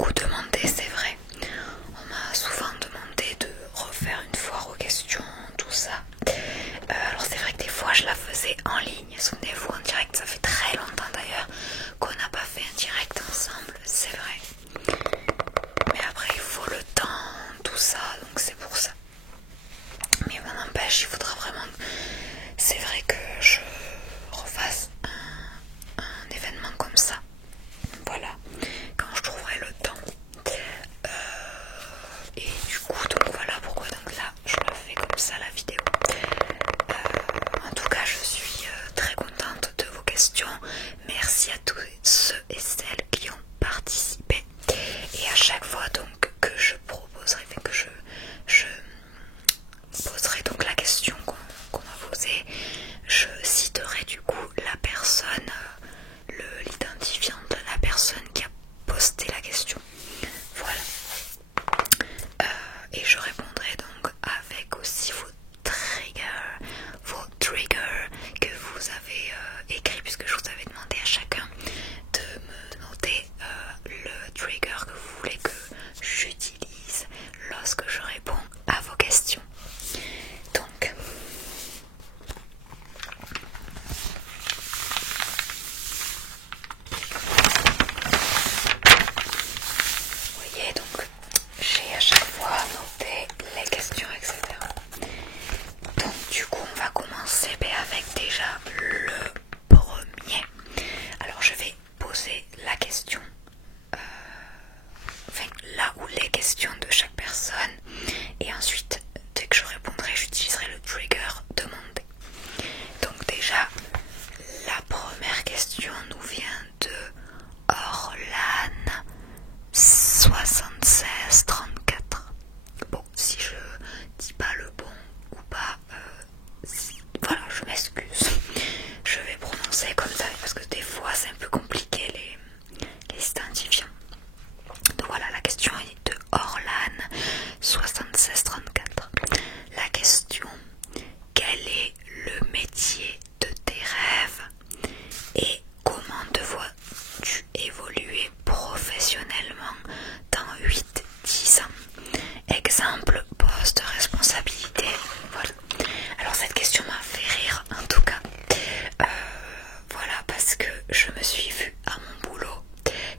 beaucoup demandé, c'est vrai. On m'a souvent demandé de refaire une foire aux questions, tout ça. Alors c'est vrai que des fois je la faisais en ligne, souvenez-vous, en direct. Ça fait très longtemps d'ailleurs qu'on n'a pas fait un direct ensemble, c'est vrai. Mais après il faut le temps, tout ça, donc c'est pour ça. Mais bon, n'empêche, il faudra vraiment... C'est vrai que je refasse un événement comme ça. Voilà, quand je trouverai le temps. Et du coup, donc voilà pourquoi donc là, je le fais comme ça la vidéo. En tout cas, je suis très contente de vos questions. Merci à tous ceux et celles qui ont participé. Et à chaque fois donc que je proposerai, que je poserai donc la question qu'on m'a posée, je citerai du coup la personne, l'identifiant de la personne qui a posté la question. Voilà. Et je répondrai donc avec aussi vos triggers que vous avez écrits, puisque je vous avais demandé à chacun de me noter le trigger que vous voulez que j'utilise lorsque je réponds à vos questions. Donc, vous voyez, donc j'ai à chaque fois noté les questions, etc. Donc du coup on va commencer avec déjà le premier. Alors je vais poser la question, enfin là où les questions de chaque personne, et ensuite dès que je répondrai j'utiliserai le trigger demandé. Donc déjà la première question nous vient de Orlan 7634. Bon, si je dis pas le bon ou pas, voilà, je m'excuse. Je vais prononcer comme ça parce que des fois c'est un peu compliqué les identifiants. Donc voilà, la question est de Orlan 7634. La question: quel est le métier de tes rêves et comment te vois-tu évoluer professionnellement dans 8-10 ans? Exemple, poste, responsabilité. Voilà. Alors cette question m'a fait rire en tout cas. Voilà, parce que je me suis vue à mon boulot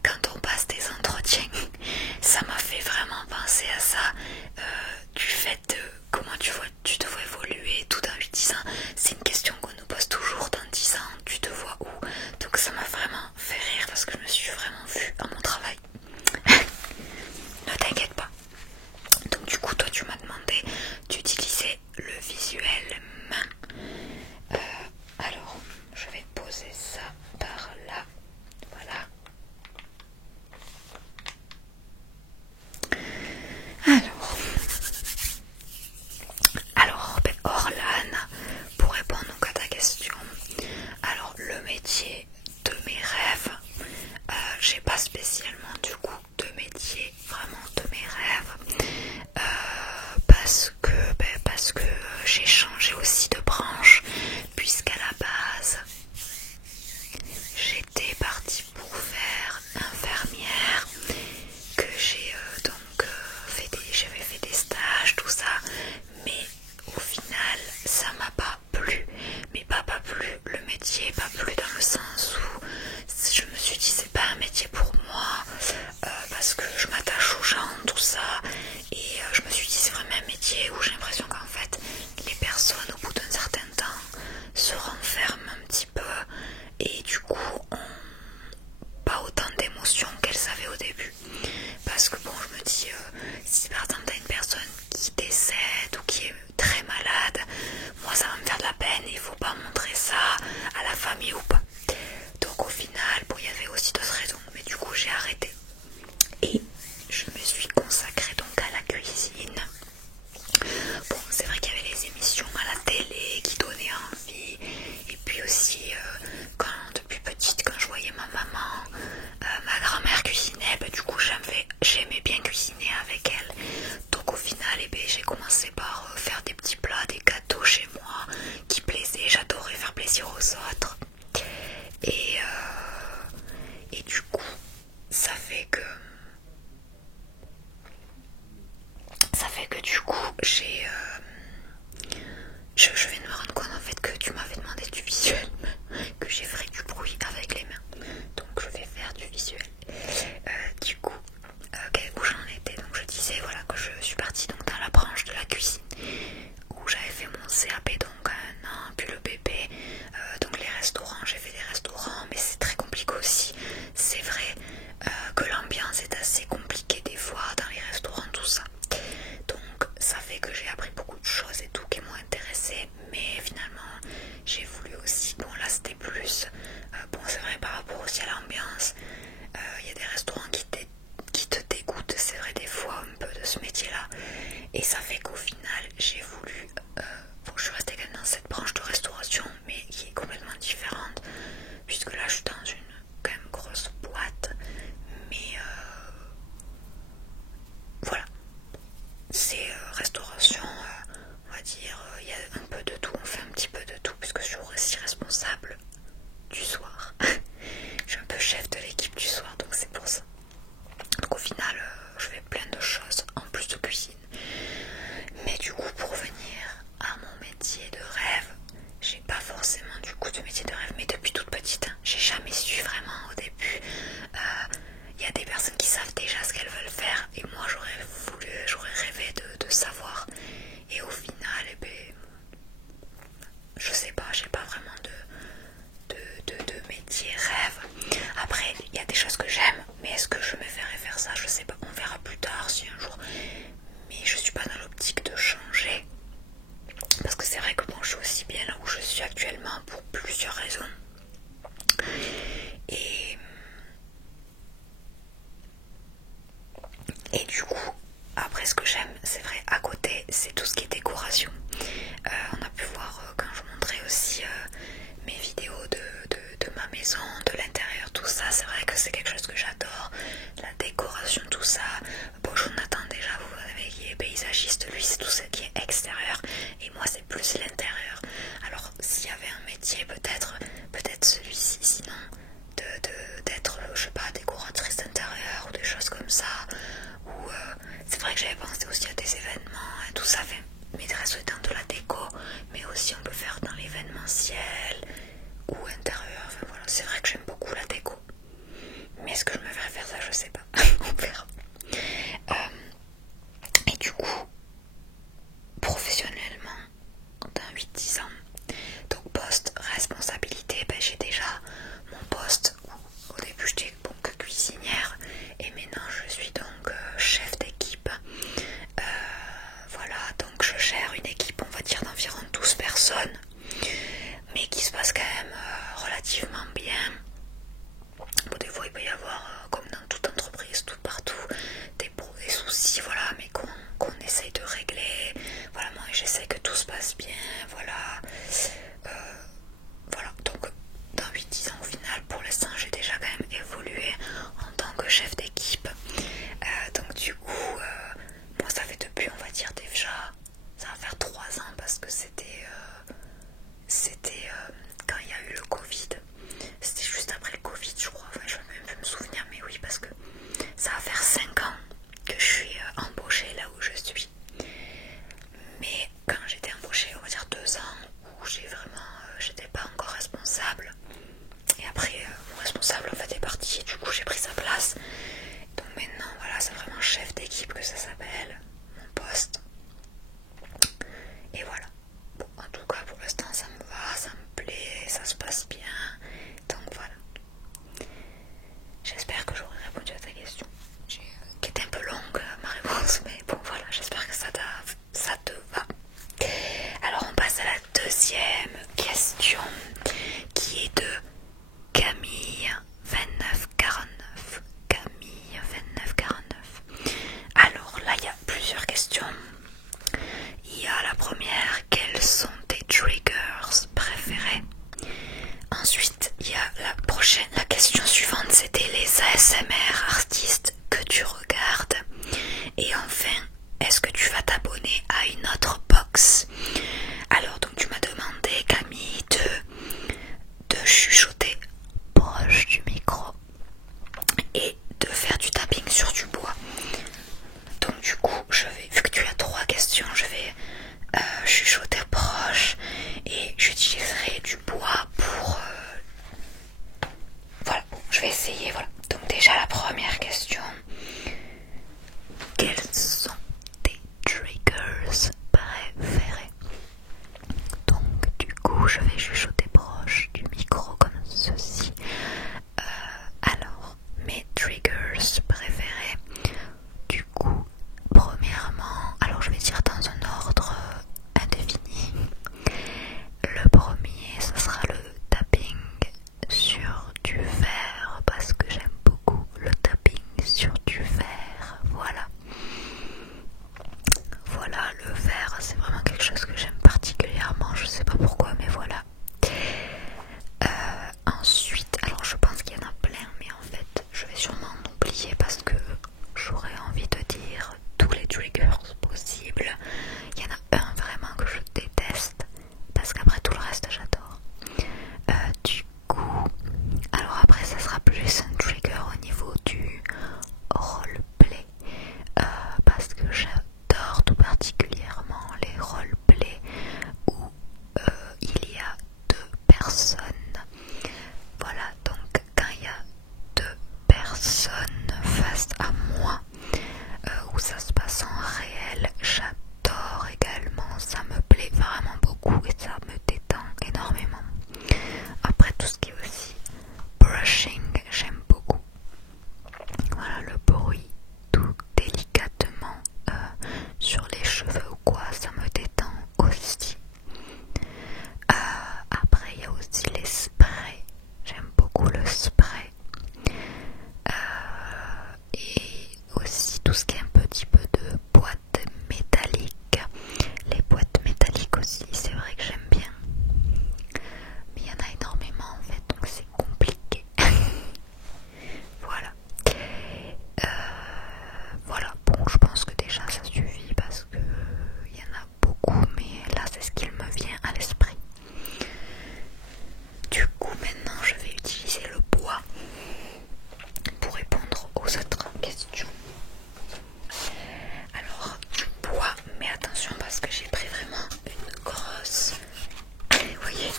quand on passe des entretiens. Ça m'a fait vraiment penser à ça, du fait de comment tu te vois évoluer tout dans 8-10 ans. C'est une question qu'on nous pose toujours: dans 10 ans, tu te vois où? Donc ça m'a vraiment fait rire parce que je me suis vraiment vue à mon travail. Ne t'inquiète pas. Donc du coup toi tu m'as demandé d'utiliser le visuel main. Alors je vais poser ça par là. Voilà. Alors Orlan, pour répondre donc à ta question, alors le métier de mes rêves, j'ai pas spécialement du coup de métier vraiment de mes rêves, parce que j'ai changé aussi de branche, puisqu'à la base j'étais partie pour faire infirmière, que j'ai j'avais fait des stages, tout ça, mais au final ça m'a pas plu. Mais pas plu le métier, pas plu dans le sens où je me suis dit c'est pas un métier pour moi, parce que je m'attache aux gens, tout ça, et je me suis dit c'est vraiment un métier où j'ai l'impression qu'en fait les personnes au bout d'un certain temps se renferment un petit peu et du coup ont pas autant d'émotions qu'elles avaient au début. Parce que bon, je me dis, si par exemple t'as une personne qui décède ou qui est très malade, moi ça va me faire de la peine et il faut pas montrer ça à la famille ou pas. Donc au final, bon, il y avait aussi d'autres raisons, mais du coup j'ai arrêté. Et je me suis consacrée donc à la cuisine. Bon, c'est vrai qu'il y avait les émissions à la télé qui donnaient envie, et puis aussi depuis petite, quand je voyais ma maman, ma grand-mère cuisinait, du coup j'aimais bien cuisiner avec elle. Donc au final j'ai commencé par faire des petits plats, des gâteaux chez moi qui plaisaient, j'adorais faire plaisir aux autres. Et du coup ça fait que j'ai... je viens de me rendre compte en fait que tu m'avais demandé du visuel, que j'ai fait du bruit avec les mains. Donc je vais faire du visuel. Du coup, où j'en étais, donc je disais voilà que je suis partie donc dans la branche de la cuisine où j'avais fait mon CAP donc un an, puis le BP, donc les restaurants, j'ai fait des restaurants, mais c'est très compliqué aussi. C'est vrai que l'ambiance est assez compliquée des fois dans les restaurants, tout ça. Donc ça fait que j'ai appris beaucoup de choses et tout qui m'ont intéressée, mais finalement j'ai voulu aussi, bon là c'était plus, bon c'est vrai par rapport aussi à l'ambiance, il y a des restaurants qui te dégoûtent, c'est vrai des fois un peu de ce métier là, et ça fait qu'au final j'ai voulu, bon je suis restée quand même dans cette branche de restauration, mais qui est complètement différente, puisque là je suis dans une quand même grosse boîte, mais voilà. C'est restauration, on va dire, il y a un peu de tout, on fait un petit peu de tout, puisque je suis aussi responsable du soir. Je suis un peu chef de l'équipe du soir, donc c'est pour ça. Donc au final, je fais plein de choses en plus de cuisine. Mais du coup, pour revenir à mon métier de rêve, j'ai pas forcément du coup de métier de rêve, mais depuis toute petite, hein, j'ai jamais su vraiment au début. Il y a des personnes qui savent déjà ce qu'elles veulent faire, et moi j'aurais rêvé de savoir. Et au final, eh ben, je sais pas, j'ai pas vraiment de métier rêve. Après, il y a des choses que j'aime, mais est-ce que je me verrai faire ça? Je sais pas, on verra plus tard si un jour. Mais je suis pas dans l'optique de changer. Parce que c'est vrai que bon, je suis aussi bien là où je suis actuellement pour plusieurs raisons. Et du coup, après ce que j'aime, c'est vrai, à côté, c'est tout ce qui est décoration. On a pu voir quand je montrais aussi mes vidéos de ma maison, de l'intérieur, tout ça. C'est vrai que c'est quelque chose que j'adore. La décoration, tout ça. Bon, Jonathan déjà, vous savez, qui est paysagiste, lui c'est tout ce qui est extérieur. Et moi c'est plus l'intérieur. Alors s'il y avait un métier, peut-être celui-ci, sinon d'être, je sais pas, décoratrice d'intérieur ou des choses comme ça. Ou c'est vrai que j'avais pensé aussi à des événements et tout ça fait. Mais il reste dans de la déco, mais aussi on peut faire dans l'événementiel ou intérieur. Enfin voilà, c'est vrai que j'aime beaucoup la déco. Mais est-ce que je me verrais faire ça? Je sais pas. On verra. Et du coup, professionnellement, dans 8-10 ans, donc poste, responsabilité, ben j'ai déjà mon poste où au début j'étais bon, que cuisinière et maintenant je suis donc chef d'équipe. Voilà, donc je gère une équipe, on va dire d'environ 12 personnes, mais qui se passe quand même relativement bien. Bon, des fois il peut y avoir, comme dans toute entreprise, tout partout, des soucis, voilà, mais qu'on essaye de régler. Voilà, moi j'essaie que tout se passe bien, voilà. Voilà, donc dans 8-10 ans au final, pour l'instant j'ai déjà quand même évolué en tant que chef d'équipe. Donc du coup, moi ça fait depuis, on va dire déjà, ça va faire 3 ans parce que c'était quand il y a eu le Covid. C'était juste après le Covid, je crois. Enfin, je ne vais même plus me souvenir, mais oui, parce que ça va faire 5 ans que je suis embauchée là où je suis. Mais quand j'étais embauchée, on va dire 2 ans, où j'étais pas encore responsable. Et après, mon responsable en fait est parti, et du coup j'ai pris sa place. Donc maintenant, voilà, c'est vraiment chef d'équipe que ça s'appelle, mon poste. Et voilà. Bon, en tout cas, pour l'instant, ça me va, ça me plaît, ça se passe bien. Donc voilà. J'espère que j'aurai répondu à ta question. Qui était un peu longue, ma réponse, mais bon, voilà, j'espère que ça te va. Alors, on passe à la deuxième question, qui est de Camille 2949. Camille 2949. Alors là, il y a plusieurs questions. tout ce qui est un petit peu de boîtes métalliques. Les boîtes métalliques aussi, c'est vrai que j'aime bien. Mais il y en a énormément en fait, donc c'est compliqué. Voilà. Voilà, bon, je pense que déjà ça suffit parce que il y en a beaucoup, mais là c'est ce qu'il me vient à l'esprit. Du coup, maintenant je vais utiliser le bois pour répondre aux autres questions. Alors, du bois, mais attention parce que j'ai pris vraiment une grosse, vous voyez,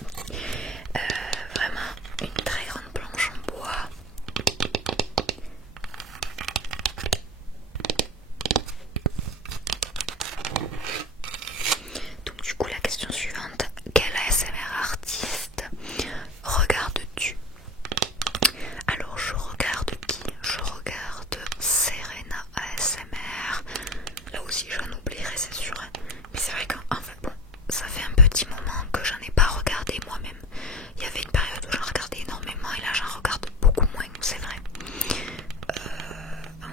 vraiment une très grande planche en bois. Donc du coup la question suivante, quel ASMR artiste regardes-tu? Alors je regarde qui? Je regarde Serena ASMR. Là aussi j'en oublierai c'est sûr. Mais c'est vrai qu'en fait bon, ça fait un petit moment que j'en ai pas regardé moi-même. Il y avait une période où j'en regardais énormément et là j'en regarde beaucoup moins, c'est vrai.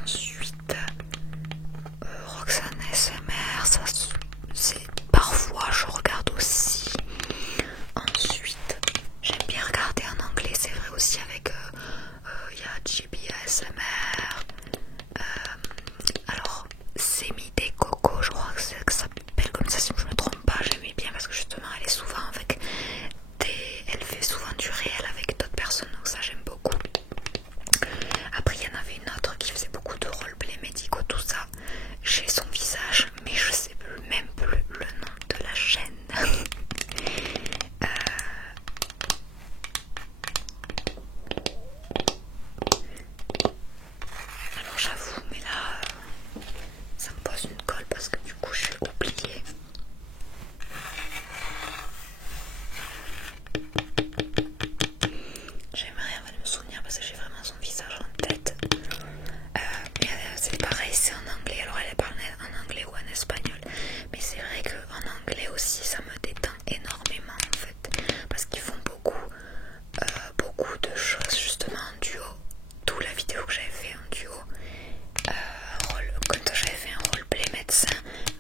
Ensuite Roxane ASMR, ça c'est parfois je regarde aussi. Ensuite j'aime bien regarder en anglais, c'est vrai aussi avec il y a JB ASMR, alors Semi des Coco, je crois que ça s'appelle comme ça si je me trompe pas. J'aimais bien parce que justement elle est souvent avec elle fait souvent du réel avec d'autres personnes, donc ça j'aime beaucoup. Après il y en avait une autre qui faisait beaucoup de roleplay médicaux, tout ça. J'ai son visage mais je sais même plus le nom de la chaîne. Alors j'avoue, mais là ça me pose une colle parce que du coup je suis oubliée. J'aimerais en fait me souvenir parce que j'ai vraiment son visage en tête. C'est pareil, c'est en anglais. Alors elle parle en anglais ou en espagnol. Mais c'est vrai qu'en anglais aussi ça me détend énormément en fait. Parce qu'ils font beaucoup de choses justement en duo. D'où la vidéo que j'avais fait en duo. Quand j'avais fait un roleplay médecin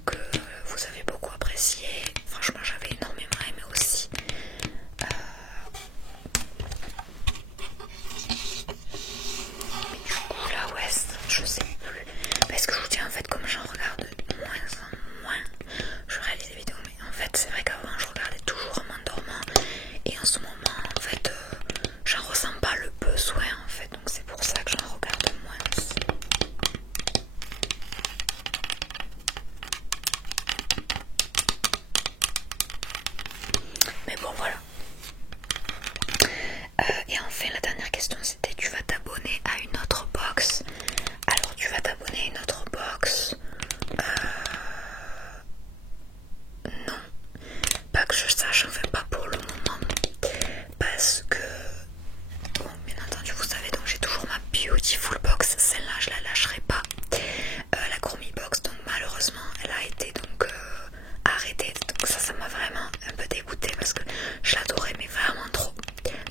que vous avez beaucoup apprécié. Franchement j'avais énormément aimé aussi. Mais du coup là ouais, je sais plus. Parce que je vous dis en fait comme j'en regarde de moins en moins, je réalise des vidéos. Mais en fait c'est vrai qu'avant je regardais toujours en m'endormant. Et en ce moment en fait j'en ressens pas le besoin en fait. Donc c'est pour ça que j'en regarde moins. Mais bon voilà. Et enfin la dernière question c'était tu vas t'abonner à une autre box. Alors tu vas t'abonner à une autre box. Non, pas que je sache, enfin pas pour le moment. Parce que bon, bien entendu vous savez, donc j'ai toujours ma Beautiful Box. Celle-là je la lâcherai pas. La Gourmet Box, donc malheureusement elle a été donc arrêtée. Donc ça m'a vraiment un peu dégoûtée parce que je l'adorais mais vraiment trop.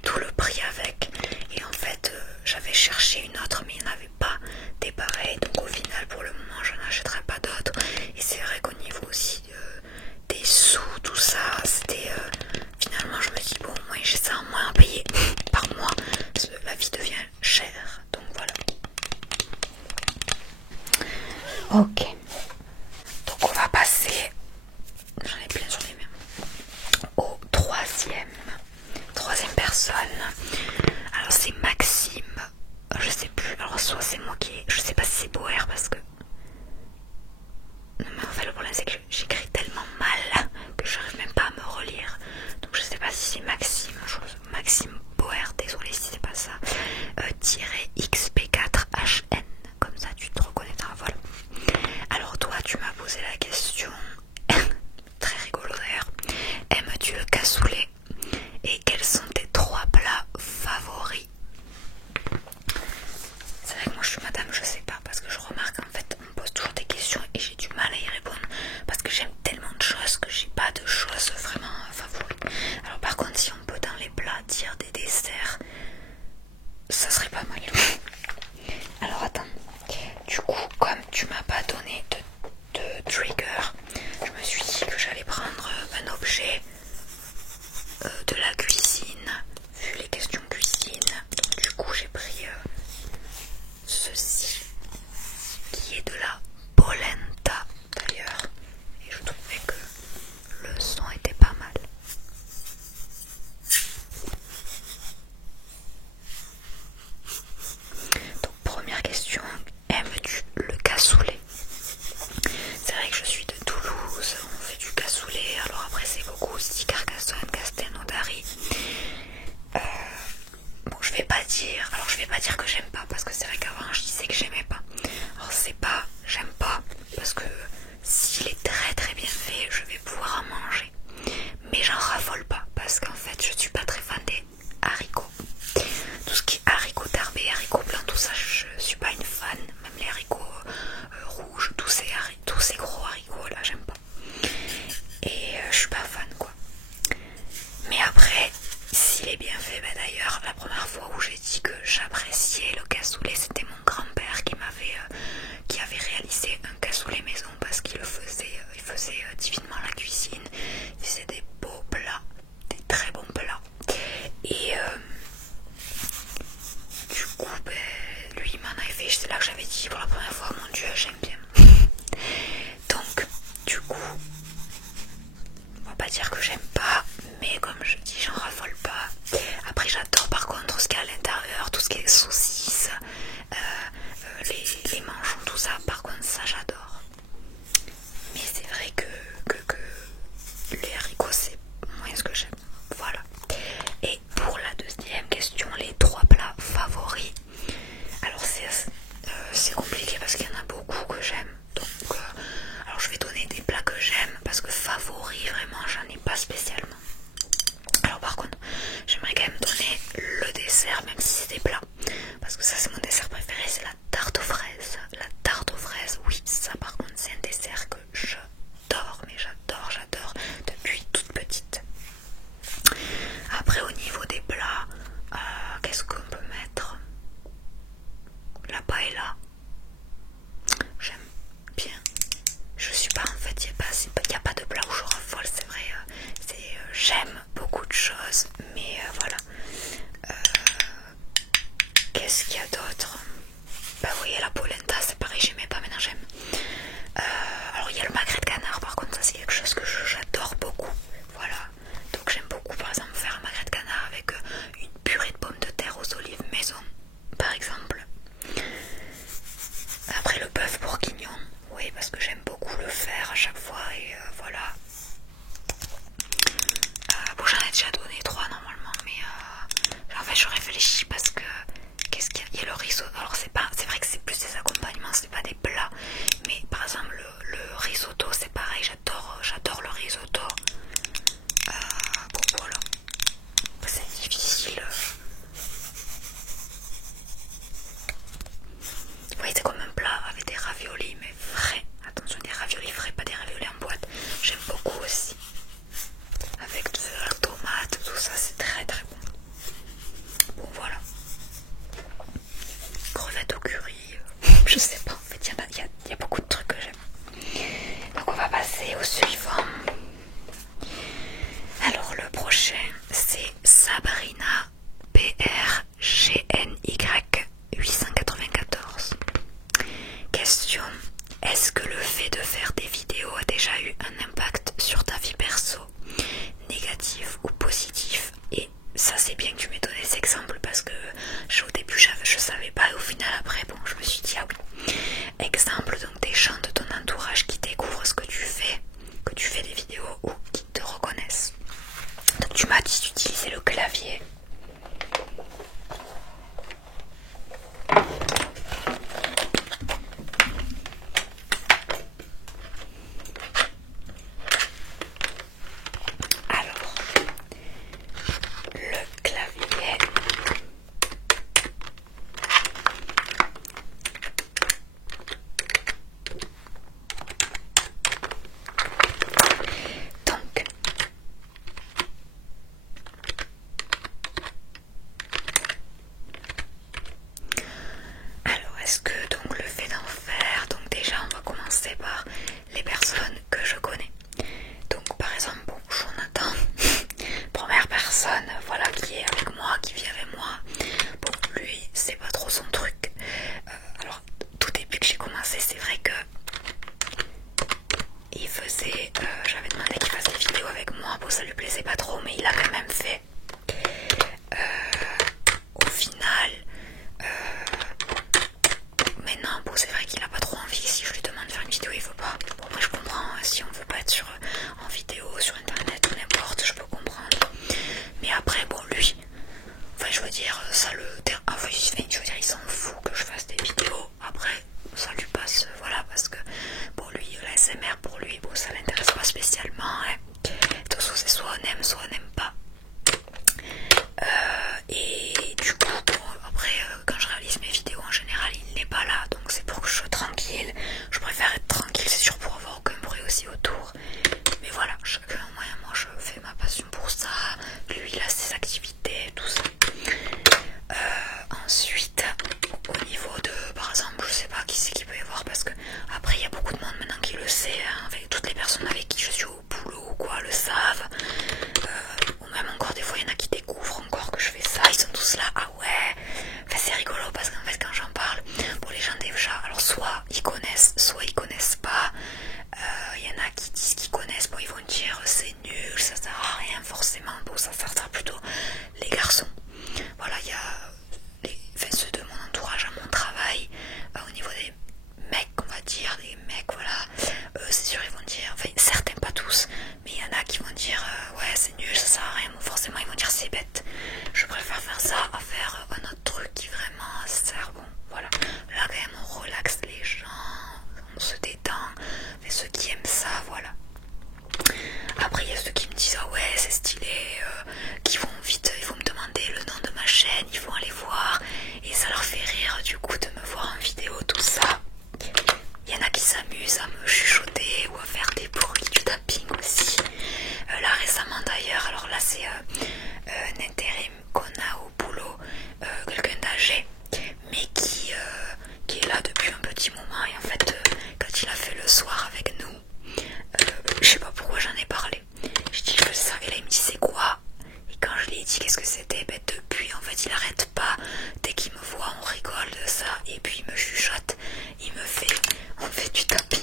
Tout le prix avec. Et en fait j'avais cherché une autre mais il n'y en avait pas des pareils. Donc au final pour le moment je n'achèterai pas d'autres. Et c'est vrai qu'au niveau aussi des sous, tout ça, c'était finalement je me dis bon, moi j'ai ça en moins à payer par mois parce que la vie devient chère. Donc voilà. Ok. Donc on va passer, j'en ai plein sur les mains, au troisième personne. Alors c'est Maxime, je sais plus, alors soit c'est moi qui, je sais pas si c'est Boer parce que non mais en fait le problème c'est que j'écris tellement mal que je n'arrive même pas à me relire. Donc je sais pas si c'est Maxime, Maxime Boer, désolé si c'est pas ça, XP4HN, comme ça tu te reconnaîtras, voilà. j'aime bien. Donc, du coup, on va pas dire que j'aime pas, mais comme je dis, j'en raffole pas. Après, j'adore par contre ce qu'il y a à l'intérieur, tout ce qui est saucisses, les manchons, tout ça. Par contre, ça j'adore. Mais c'est vrai que les haricots, c'est moins ce que j'aime. Voilà. Et pour la deuxième question, les 3 plats favoris. Alors c'est compliqué parce qu'il y en a beaucoup que j'aime. Donc alors je vais donner des plats que j'aime parce que favoris vraiment j'en ai pas spécialement. Alors par contre j'aimerais quand même donner le dessert même si c'est des plats. Parce que ça c'est mon dessert préféré, c'est la tarte aux fraises. La tarte aux fraises, oui ça par contre c'est un dessert que j'adore. Mais j'adore depuis toute petite. Après au niveau des plats, qu'est-ce qu'on peut mettre? La paella, j'aime bien. Je suis pas en fait, il n'y a pas de plat où je raffole, c'est vrai. J'aime beaucoup de choses, mais voilà. Qu'est-ce qu'il y a d'autre? Bah vous voyez la polenta, c'est pareil, j'aimais pas, maintenant j'aime. Alors il y a le magret de canard, par contre ça c'est quelque chose que j'adore beaucoup. Voilà, donc j'aime beaucoup par exemple faire un magret de canard avec une purée de pommes de terre aux olives maison, par exemple. Après le bœuf bourguignon, oui parce que j'aime beaucoup le faire à chaque fois et voilà. Bon j'en ai déjà donné 3 normalement, mais en fait je réfléchis parce que qu'est-ce qu'il y a? Il y a le risotto, alors c'est vrai que c'est plus des accompagnements, c'est pas des plats, mais par exemple le risotto c'est pareil, j'adore le risotto. Bon voilà, c'est difficile. Vous voyez c'est comme un plat avec des raviolis mais frais, attention des raviolis frais, pas des raviolis en boîte, j'aime beaucoup aussi. Avec de la tomate, tout ça c'est très très bon. Bon voilà. Crevettes au curry, je sais pas en fait, il y a beaucoup de trucs que j'aime. Donc on va passer au suivant. Alors le prochain c'est Sabrina PRGNY 894. Question: est-ce que le fait de faire des vidéos a déjà eu un impact sur ta vie perso, négatif ou positif? Et ça c'est bien que tu m'aies donné cet exemple parce que au début je savais pas et au final après bon je me suis dit ah oui. Exemple donc des gens de ton entourage qui découvrent ce que tu fais des vidéos ou qui te reconnaissent. Donc tu m'as dit d'utiliser le clavier. Alors, le clavier. Donc, alors est-ce que donc le fait d'en faire, donc déjà on va commencer par les personnes que je connais. Donc par exemple bon Jonathan, première personne voilà qui est avec moi, qui vit avec moi. Bon lui c'est pas trop son truc. Alors tout début que j'ai commencé c'est vrai que il faisait, j'avais demandé qu'il fasse des vidéos avec moi, bon ça lui plaisait pas trop mais il a quand même fait. Au final, maintenant bon c'est vrai qu'il a pas trop envie, si je lui demande de faire une vidéo il veut pas. Bon après je comprends, hein, si on veut pas être en vidéo, sur internet ou n'importe, je peux comprendre. Mais après bon lui, enfin je veux dire ça le enfin, je veux dire il s'en fout que je fasse des vidéos. Après ça lui passe, voilà parce que pour lui la SMR pour lui bon ça l'intéresse pas spécialement hein. De toute façon c'est soit on aime soit on n'aime pas. Et du coup bon, après quand je réalise mes vidéos en général il n'est pas là, donc c'est pour que je sois tranquille. Je préfère être tranquille, c'est sûr, pour avoir aucun bruit aussi autour. Mais voilà, chacun moi je fais ma passion pour ça. Lui il a ses activités, tout ça. Ensuite au niveau de par exemple je sais pas qui c'est qui peut y avoir parce que après il y a beaucoup de monde maintenant qui le sait hein, avec toutes les personnes avec qui je suis au boulot ou quoi le savent. Ou même encore des fois il y en a qui découvrent encore que je fais ça, ils sont tous là ah ouais. Enfin c'est rigolo parce qu'en fait quand j'en parle pour les gens déjà, alors soit ils connaissent on se détend, mais ceux qui aiment ça, voilà. Après il y a ceux qui me disent ah ouais c'est stylé, qui vont vite, ils vont me demander le nom de ma chaîne, ils vont aller voir et ça leur fait rire du coup de me voir en vidéo, tout ça. Il y en a qui s'amusent à me chuchoter ou à faire des bruits du tapping aussi. Là récemment d'ailleurs, alors là c'est un intérim qu'on a au boulot, quelqu'un d'âgé mais qui est là depuis un petit moment et en fait quand il a fait le soir avec nous, je sais pas pourquoi j'en ai parlé. Je dis je veux ça et là il me dit c'est quoi? Et quand je lui ai dit qu'est-ce que c'était, ben depuis en fait il arrête pas, dès qu'il me voit on rigole de ça et puis il me chuchote, on fait du tapping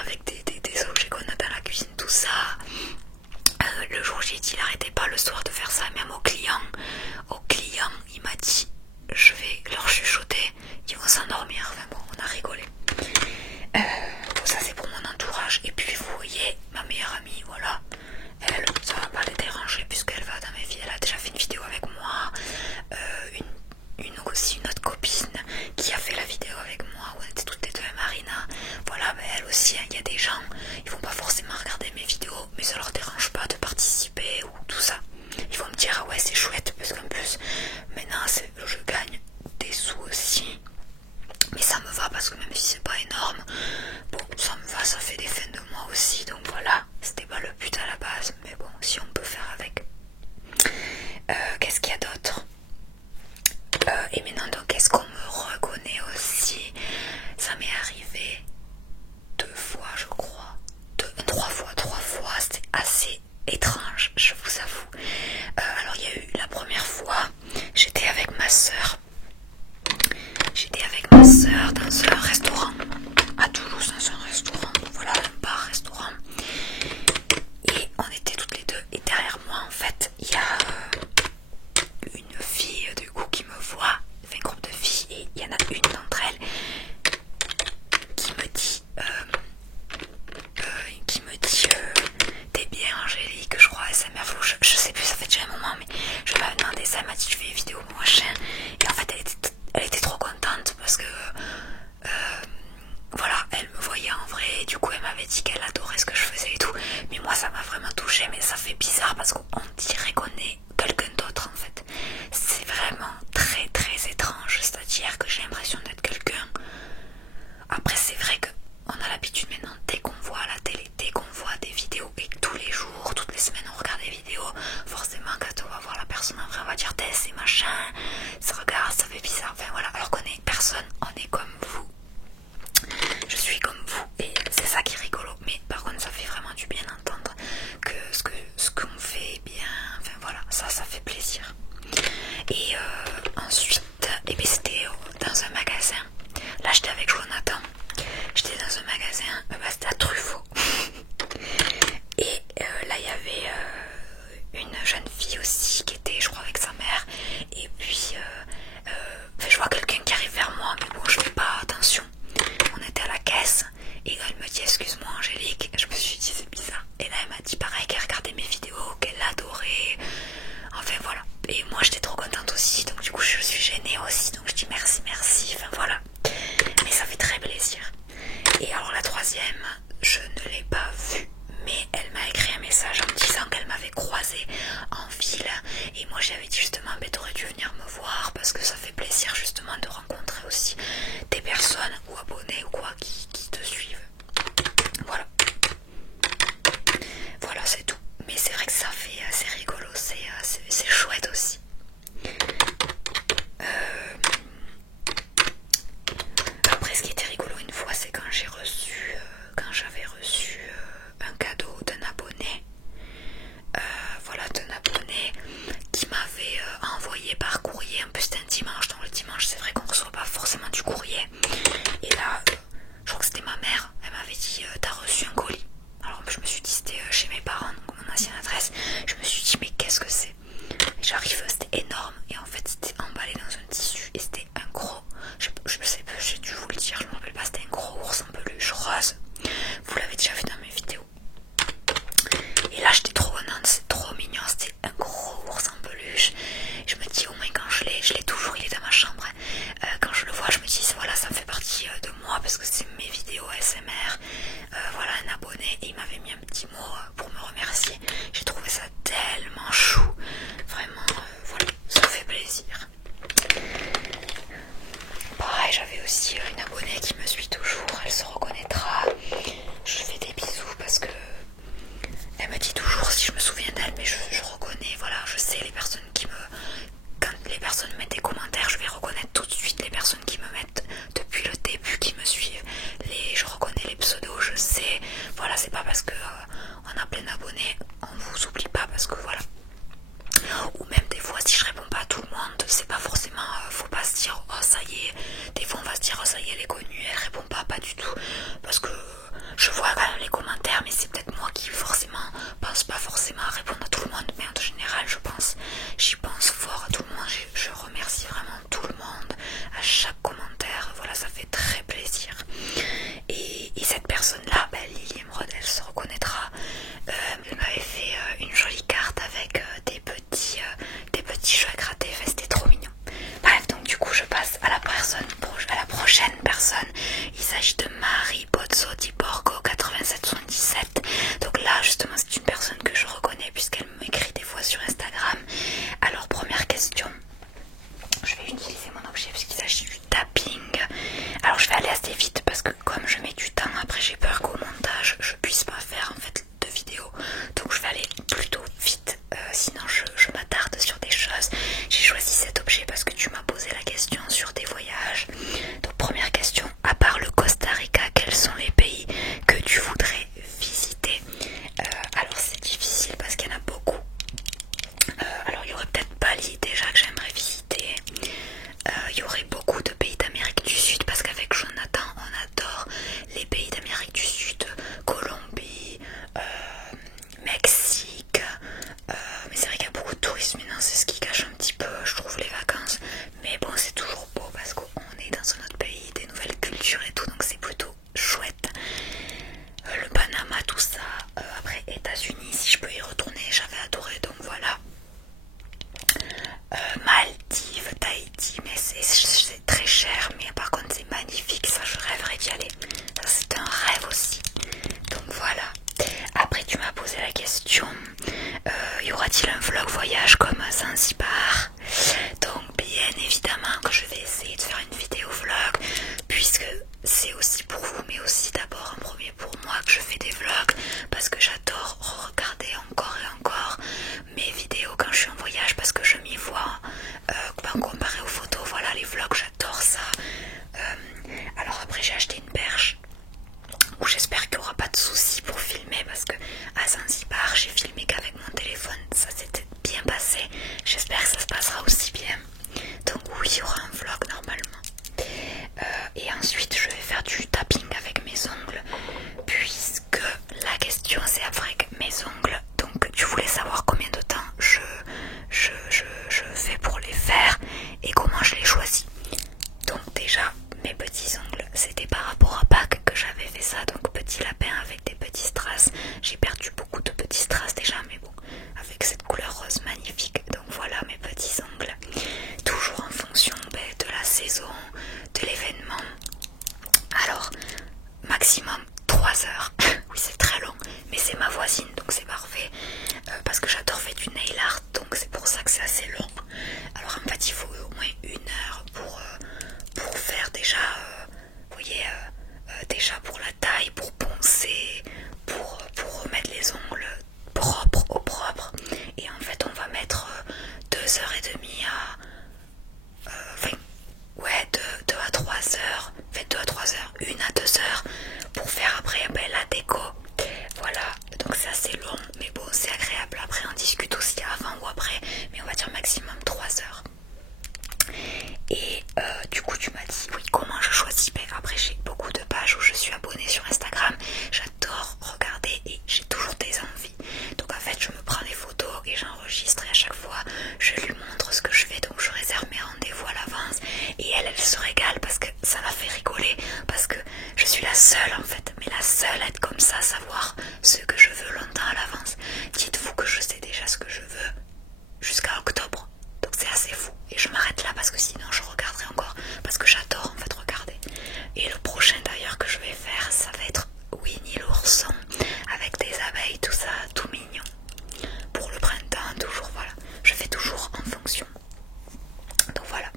avec des objets qu'on a dans la cuisine, tout ça. Le jour j'ai dit il arrêtait pas le soir de faire ça, même aux clients il m'a dit je vais leur chuchoter, ils vont s'endormir, enfin bon on a rigolé. Bon, ça c'est pour mon entourage et puis vous voyez ma meilleure amie, voilà, elle ça va pas les déranger puisqu'elle va dans mes vies, elle a déjà fait une vidéo avec moi, aussi une autre copine qui a fait la vidéo avec moi où on était toutes les deux, Marina, voilà, mais elle aussi, il y a des gens, ils vont pas forcément regarder mes vidéos mais ça leur dérange pas de participer ou tout ça, ils vont me dire ah ouais c'est chouette parce qu'en plus maintenant je gagne des sous aussi, mais ça me va parce que même si c'est pas énorme, bon ça me va, ça fait des fins de mois aussi, donc voilà, c'était pas le but à la base mais bon si on peut faire avec. Qu'est-ce qu'il y a d'autre? Et maintenant donc est-ce qu'on me reconnaît aussi? Ça m'est arrivé 2 fois je crois, 3 fois, c'était assez étrange je vous avoue. Alors il y a eu la première fois, j'étais avec ma soeur dans un restaurant à Toulouse, dans un restaurant, voilà, un bar-restaurant, et on était toutes les deux et derrière moi en fait il y a une fille du coup qui me voit, enfin un groupe de filles, et il y en a une d'entre elles qui me dit t'es bien Angélique, je crois, SMR, je sais plus, ça fait déjà un moment mais je lui avais demandé ça, elle m'a dit tu fais une vidéo pour ma chaîne et en fait elle était trop contente parce que voilà, elle me voyait en vrai et du coup elle m'avait dit qu'elle adorait ce que je faisais et tout, mais moi ça m'a vraiment touchée, mais ça fait bizarre parce qu'on dirait qu'on est quelqu'un d'autre en fait, c'est vraiment très très étrange, c'est-à-dire que j'ai l'impression d'être quelqu'un. Après c'est vrai qu'on a l'habitude maintenant, dès qu'on voit à la télé, dès qu'on voit des vidéos et que tous les jours, toutes les semaines on regarde des vidéos, forcément quand on va voir la personne en vrai on va dire c'est machin, ça regarde, ça fait bizarre, enfin voilà, alors qu'on est personne, on est comme vous, je suis comme vous et c'est ça qui est rigolo, mais par contre ça fait vraiment du bien d'entendre que ce qu'on fait est bien, enfin voilà, ça fait plaisir. Et ensuite, c'était dans un magasin, là j'étais avec Jonathan, j'étais dans un magasin, c'était à Truffaut et là il y avait une jeune fille aussi qui était je crois avec sa mère et puis je vois quelqu'un qui arrive vers moi mais bon je fais pas attention, on était à la caisse et elle me dit excuse-moi Angélique, je me suis dit c'est bizarre et là elle m'a dit pareil qu'elle regardait mes vidéos, qu'elle adorait, enfin voilà, et moi j'étais trop contente aussi donc du coup je suis gênée aussi donc je dis merci, enfin voilà, mais ça fait très plaisir. Et alors la troisième, c'est pas parce que on a plein d'abonnés, on vous oublie pas, parce que voilà. Ou même des fois si je réponds pas à tout le monde, c'est pas forcément, faut pas se dire oh ça y est, des fois on va se dire oh ça y est elle est connue, elle répond pas du tout, parce que je vois quand même les commentaires, mais c'est peut-être moi qui forcément pense pas forcément à répondre à tout le monde, mais en général j'y pense fort à tout le monde, je remercie vraiment tout le monde à chaque commentaire, voilà, ça fait très plaisir. Et cette personne là, Lily Emeraude, elle se reconnaîtra, elle m'avait fait une jolie carte avec des petits jeux à gratter, enfin, c'était trop mignon. Bref, donc du coup je passe à la prochaine personne. Il s'agit de Marie Bozzo di Borgo 8777. Donc là justement c'est une personne que je reconnais puisqu'elle m'écrit des fois sur Instagram. Alors première question, je vais utiliser mon objet puisqu'il s'agit du tapping. Alors je vais aller assez vite parce que comme je mets du temps, après j'ai peur qu'au montage je puisse pas faire en fait de vidéo, donc je vais aller plutôt vite, sinon je m'attarde sur des choses. J'ai choisi cet objet parce que tu m'as posé la question sur tes voyages. Donc première question, à part le Costa Rica, quels sont les pays que tu voudrais visiter? Alors c'est difficile parce qu'il y en a beaucoup. Alors il y aurait peut-être Bali déjà que j'aimerais visiter. Il y aurait beaucoup de pays d'Amérique du Sud parce qu'avec Jonathan on adore les pays d'Amérique du Sud, Colombie, Mexique, mais c'est vrai qu'il y a beaucoup de tourisme maintenant, c'est ce qui cache un petit peu je trouve les vacances, mais bon c'est toujours beau parce qu'on est dans un autre pays, des nouvelles cultures et tout, donc c'est plutôt chouette. Le Panama, tout ça, après États-Unis, si je peux y retourner, j'avais adoré, donc voilà. Maldives, Tahiti, mais c'est très cher, mais par contre c'est magnifique, ça je rêverais d'y aller, ça c'est un rêve aussi, donc voilà. Après tu m'as posé la question, y aura-t-il un vlog voyage comme à Zanzibar? Donc bien évidemment que je vais essayer de faire une vidéo vlog, puisque c'est aussi pour vous, mais aussi d'abord en premier pour moi que je fais des vlogs, parce que j'adore regarder encore et encore mes vidéos quand je suis en voyage, parce que je m'y vois, comparé aux photos, voilà, les vlogs j'adore ça. Alors après j'ai acheté une perche, où j'espère qu'il n'y aura pas de soucis pour filmer, parce que à Zanzibar j'ai filmé qu'avec mon téléphone, ça s'était bien passé, j'espère que ça se passera aussi bien, donc oui il y aura un vlog normalement. Et ensuite je vais faire du tapping avec mes ongles, puisque la question c'est avec mes ongles, donc tu voulais savoir combien de temps je fais pour les faire et comment je les choisis. Donc déjà mes petits ongles, c'était par rapport à Pâques que j'avais fait ça, donc petit lapin avec des petits strass. J'ai perdu beaucoup de petits strass déjà, mais bon, avec cette couleur rose magnifique. Donc voilà mes petits ongles, toujours en fonction de la saison, de l'événement. Alors maximum 3 heures. Oui c'est très long, mais c'est ma voisine donc c'est parfait, parce que j'adore faire du nail art, donc c'est pour ça que c'est assez long. Alors en fait il faut au moins 1 heure pour faire déjà, vous voyez, déjà pour la taille, pour poncer, pour remettre les ongles propres au propre. Et en fait on va mettre 2h30 à... enfin, ouais, 2 à 3 heures, fait 2 à 3 heures, 1 à 2 heures pour faire après la déco. Voilà, donc c'est assez long, mais bon, c'est agréable. Après, on discute aussi avant ou après, mais on va dire maximum 3 heures. Et du coup, tu m'as dit, oui, comment je choisis? Après, j'ai beaucoup de pages où je suis abonnée sur Instagram. J'adore regarder et j'ai toujours des envies. Donc en fait, je me prends des photos et j'enregistre et à chaque fois, je lui montre ce que je fais. Donc je réserve mes rendez-vous à l'avance et elle se régale parce que ça la fait rigoler. Parce que je suis la seule en fait, mais la seule à être comme ça, à savoir ce que je veux longtemps à l'avance. Dites-vous que je sais déjà ce que je veux jusqu'à octobre. Donc c'est assez fou. Et je m'arrête là parce que sinon je regarderai encore. Parce que j'adore en fait regarder. Et le prochain d'ailleurs que je vais faire, ça va être Winnie l'ourson. Avec des abeilles, tout ça, tout mignon. Pour le printemps, toujours, voilà. Je fais toujours en fonction. Donc voilà.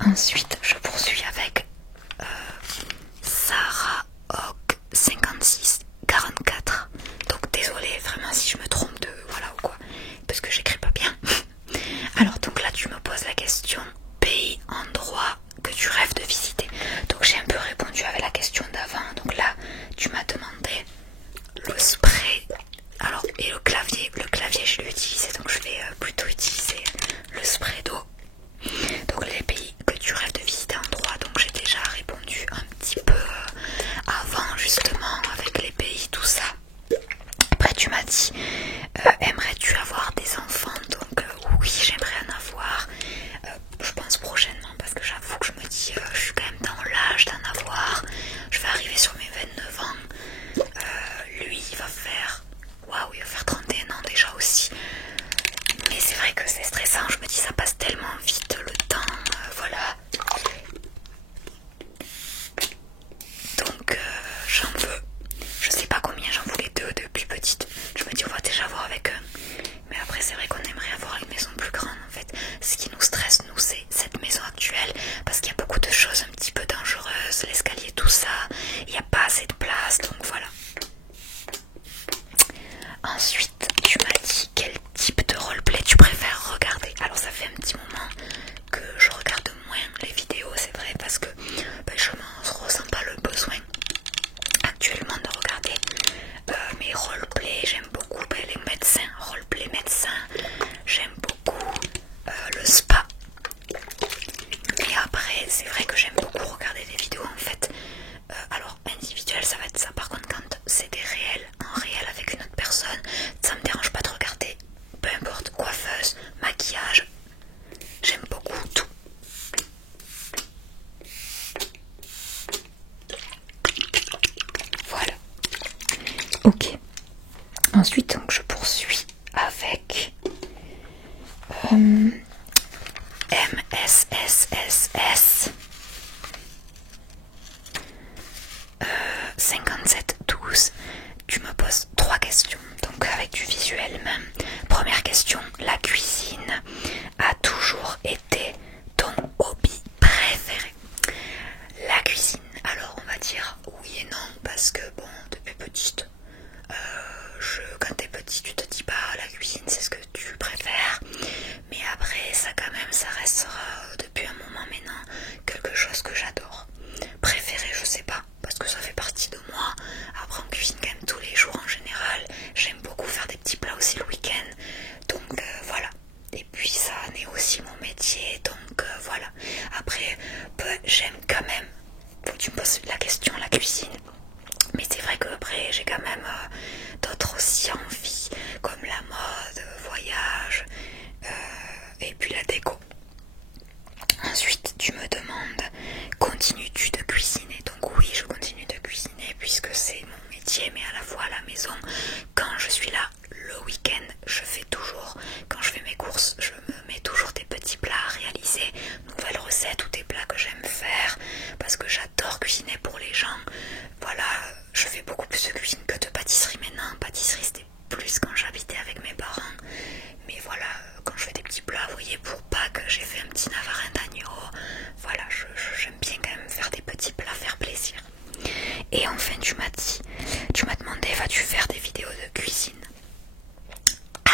Ensuite, je poursuis avec Sarah Hawk 5644. Donc désolée vraiment si je me trompe de voilà ou quoi, parce que j'écris pas bien. Alors donc là tu me poses la question pays, endroit que tu rêves de visiter. Donc j'ai un peu répondu avec la question d'avant. j'en veux, je sais pas combien, j'en voulais 2 depuis petite. Je me dis on va déjà voir avec eux. Mais après c'est vrai qu'on aimerait avoir une maison plus grande en fait. Ce qui nous stresse nous c'est cette maison actuelle parce qu'il y a beaucoup de choses un petit peu dangereuses, l'escalier tout ça, il n'y a pas assez de place donc voilà. Ensuite tu m'as dit quel type de roleplay tu préfères regarder. Alors ça fait un petit moment que je regarde moins les vidéos, c'est vrai parce que je ne ressens pas le besoin actuellement de regarder mes roleplays. J'aime beaucoup les médecins, roleplay médecin, j'aime beaucoup le spa. Et après c'est vrai que j'aime beaucoup regarder des vidéos en fait. Alors individuel ça va être ça, par contre quand c'est des réels, en réel avec une autre personne, ça me dérange pas de regarder, peu importe, coiffeuse, maquillage, j'aime beaucoup tout. Voilà. Ok. Ensuite donc je poursuis avec MSSSS 5712. Tu me poses 3 questions, donc avec du visuel même. Première question, la cuisine a toujours été ton hobby préféré? La cuisine, alors on va dire oui et non, parce que bon, depuis petite, quand t'es petit tu te dis pas la cuisine c'est ce que tu préfères, mais après ça quand même ça restera depuis un moment maintenant quelque chose que j'adore. Préféré je sais pas, parce que ça fait partie de moi. Après on cuisine quand même tous les jours en général, j'aime beaucoup faire des petits plats aussi le week-end, donc voilà. Et puis ça en est aussi mon métier, donc voilà. Après j'aime quand même, faut que tu me poses la question la cuisine, mais c'est vrai qu'après j'ai quand même d'autres aussi envies comme la mode, voyage et puis la déco. Ensuite tu me demandes continues-tu de cuisiner? Donc oui je continue de cuisiner puisque c'est mon métier, mais à la fois à la maison quand je suis là le week-end je fais toujours, quand je fais mes courses je me mets toujours des petits plats à réaliser, nouvelles recettes ou des plats que j'aime faire parce que j'adore cuisiner pour les gens. Voilà, je fais beaucoup plus de cuisine que de pâtisserie maintenant. Pâtisserie c'était plus quand j'habitais avec mes parents, mais voilà, quand je fais des petits plats, vous voyez, pour Pâques j'ai fait un petit navarin d'agneau. Voilà, j'aime bien quand même faire des petits plats, faire plaisir. Et enfin tu m'as demandé vas-tu faire des vidéos de cuisine?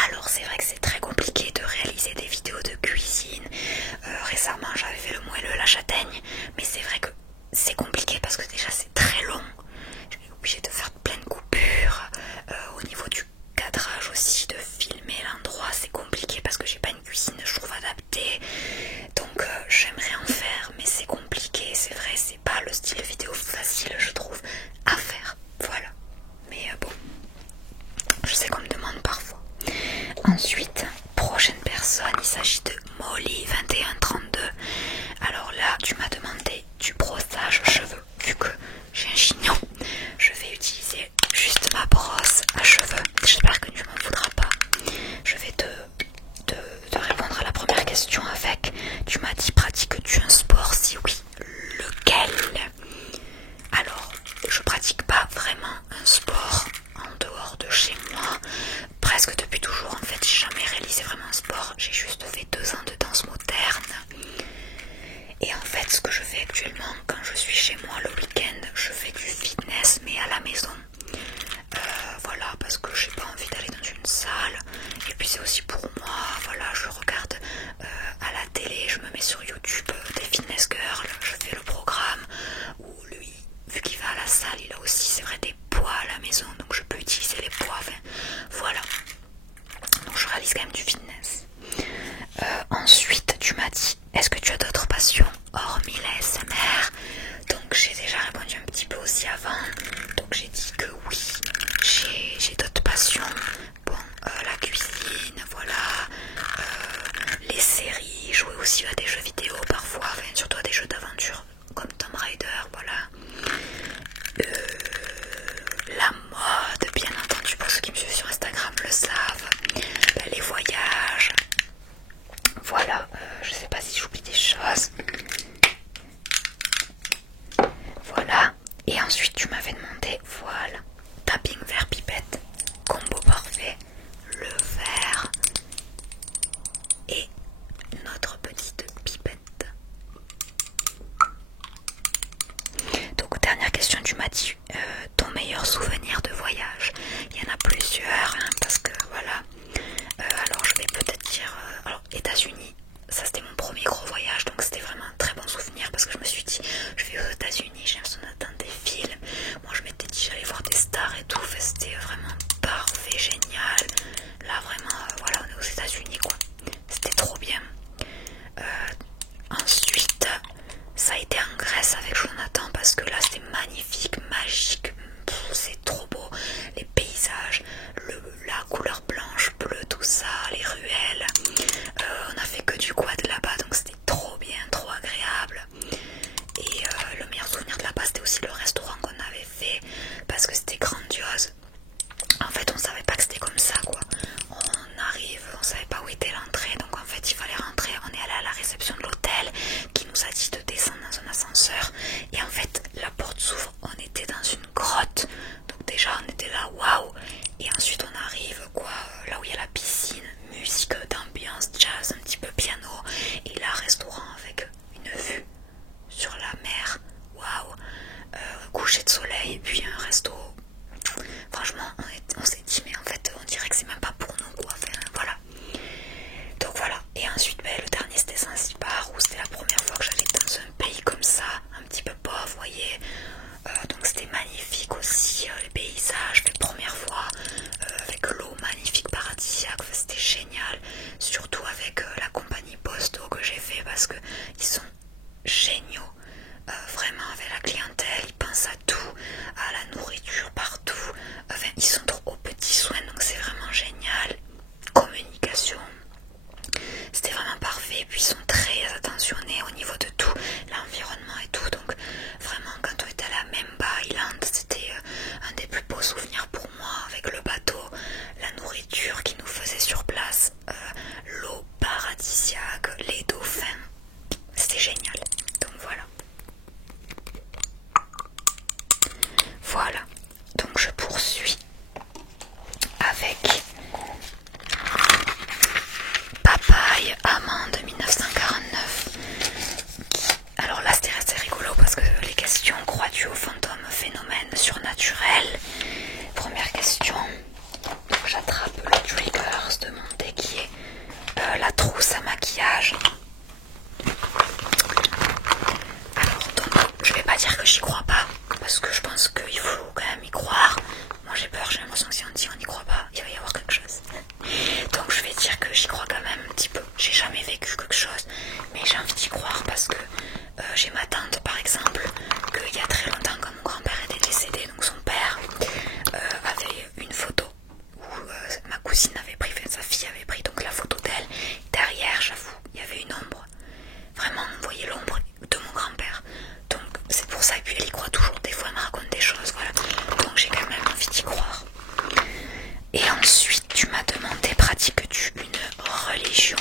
Alors c'est vrai que c'est très compliqué de réaliser des vidéos de cuisine. Récemment j'avais fait le moelleux la châtaigne, mais c'est vrai que c'est compliqué parce que déjà c'est très long. Je suis obligée de faire plein de coupures. Au niveau du cadrage aussi, de filmer l'endroit, c'est compliqué parce que j'ai pas une cuisine je trouve adaptée. Donc j'aimerais en faire, mais c'est compliqué, c'est vrai, c'est pas le style vidéo facile je trouve à faire. Voilà. Mais bon, je sais qu'on me demande parfois. Ensuite, prochaine personne, il s'agit de Molly2132. Alors là, tu m'as demandé du brossage cheveux. Vu que j'ai un chignon, je vais utiliser juste ma brosse à cheveux. J'espère que tu m'en voudras pas. Je vais te répondre à la première question avec, tu m'as dit pratiques-tu un sport? Si oui, lequel? Alors, je pratique pas vraiment un sport en dehors de chez moi, presque depuis toujours en fait. J'ai jamais réalisé vraiment un sport, j'ai juste fait 2 ans de danse moderne. Et en fait ce que je fais actuellement quand je suis chez moi le week-end, je fais du fitness mais à la maison. Voilà, parce que j'ai pas envie d'aller dans une salle, et puis c'est aussi pour moi. Voilà, je regarde à la télé, je me mets sur YouTube des fitness girls, je fais le programme, où lui, vu qu'il va à la salle, il a aussi, c'est vrai, des poids à la maison, donc je peux utiliser les poids, enfin, voilà. Donc je réalise quand même du fitness. Ensuite, tu m'as dit, est-ce que tu as d'autres passions hormis la SMR? Donc j'ai déjà répondu un petit peu aussi avant, donc j'ai dit que oui, j'ai d'autres passions. Bon, la cuisine, voilà, les séries, jouer aussi à des jeux vidéo parfois, enfin, surtout à des jeux d'aventure comme Tomb Raider, voilà. La mode, bien entendu, pour ceux qui me suivent sur Instagram le savent. Les voyages, dit ton meilleur souvenir de voyage. Il y en a plusieurs, hein, parce que voilà. Alors je vais peut-être dire alors États-Unis. Ça c'était mon premier gros voyage, donc c'était vraiment un très bon souvenir parce que je me suis dit je vais aux États-Unis, j'ai l'impression d'atteindre des films. Moi je m'étais dit j'allais voir des stars et tout, c'était vraiment parfait, génial. Là vraiment voilà, on est aux États-Unis quoi. C'était trop bien. Ensuite ça a été en Grèce avec Jonathan parce que là c'était magnifique, magique. C'est trop beau, les paysages, la couleur blanche, bleue, tout ça, les ruelles. On a fait que du quad là-bas, donc c'était trop bien, trop agréable. Et le meilleur souvenir de là-bas, c'était aussi le restaurant qu'on avait fait, parce que c'était grandiose. En fait, on savait pas que c'était comme ça, quoi. On arrive, on savait pas où était l'entrée, donc en fait, il fallait rentrer. On est allé à la réception de l'hôtel, qui nous a dit de descendre dans un ascenseur. Et en fait, la porte s'ouvre, on était dans une grotte. Donc déjà, on était là, waouh. Et ensuite, on arrive, quoi, là où il y a la piscine, musique d'ambiance, jazz, un petit peu piano. Et là, restaurant avec une vue sur la mer, waouh. Coucher de soleil, puis un resto. Franchement, on s'est dit, mais en fait, on dirait que c'est même pas pour nous, quoi. Enfin, voilà. Donc voilà. Et ensuite, le dernier, c'était Zanzibar, où c'était la première fois que j'allais dans un pays comme ça, un petit peu pauvre, vous voyez. Donc c'était magnifique aussi, les paysages, les premières fois, avec l'eau magnifique, paradisiaque, c'était génial. Surtout avec la compagnie Posto que j'ai fait, parce que ils sont géniaux. Vraiment avec la clientèle, ils pensent à tout, à la nourriture partout, enfin ils sont trop aux petits soins, donc c'est vraiment génial. Communication, c'était vraiment parfait, puis ils sont très attentionnés au niveau de tout, l'environnement et tout, donc vraiment quand on était à la Memba Island, c'était un des plus beaux souvenirs pour moi, avec le bateau, la nourriture qu'ils nous faisaient sur place, l'eau paradisiaque, les dauphins, c'était génial, donc voilà. Voilà, donc je poursuis avec Papaye Amande 1949. Alors là c'était assez rigolo parce que les questions, crois-tu aux fantômes, phénomènes surnaturels? Première question, j'attrape le triggers de mon thé qui est la trousse à maquillage. Alors donc je vais pas dire que j'y crois pas, parce que je pense qu'il faut quand même y croire. Moi j'ai peur, j'ai l'impression que si on dit on n'y croit pas, il va y avoir quelque chose. Donc je vais dire que j'y crois quand même un petit peu. J'ai jamais vécu quelque chose, mais j'ai envie d'y croire parce que j'ai ma tante par exemple, qu'il y a très longtemps quand mon grand-père était décédé, donc son père avait une photo où ma cousine avait pris, enfin sa fille avait pris donc la photo d'elle. Derrière, j'avoue, il y avait une ombre. Vraiment, on voyait l'ombre de mon grand-père. Donc c'est pour ça, et puis elle y croit toujours. Des fois elle me raconte des choses, voilà. Donc j'ai quand même envie d'y croire. Et ensuite tu m'as demandé, pratiques-tu une religion?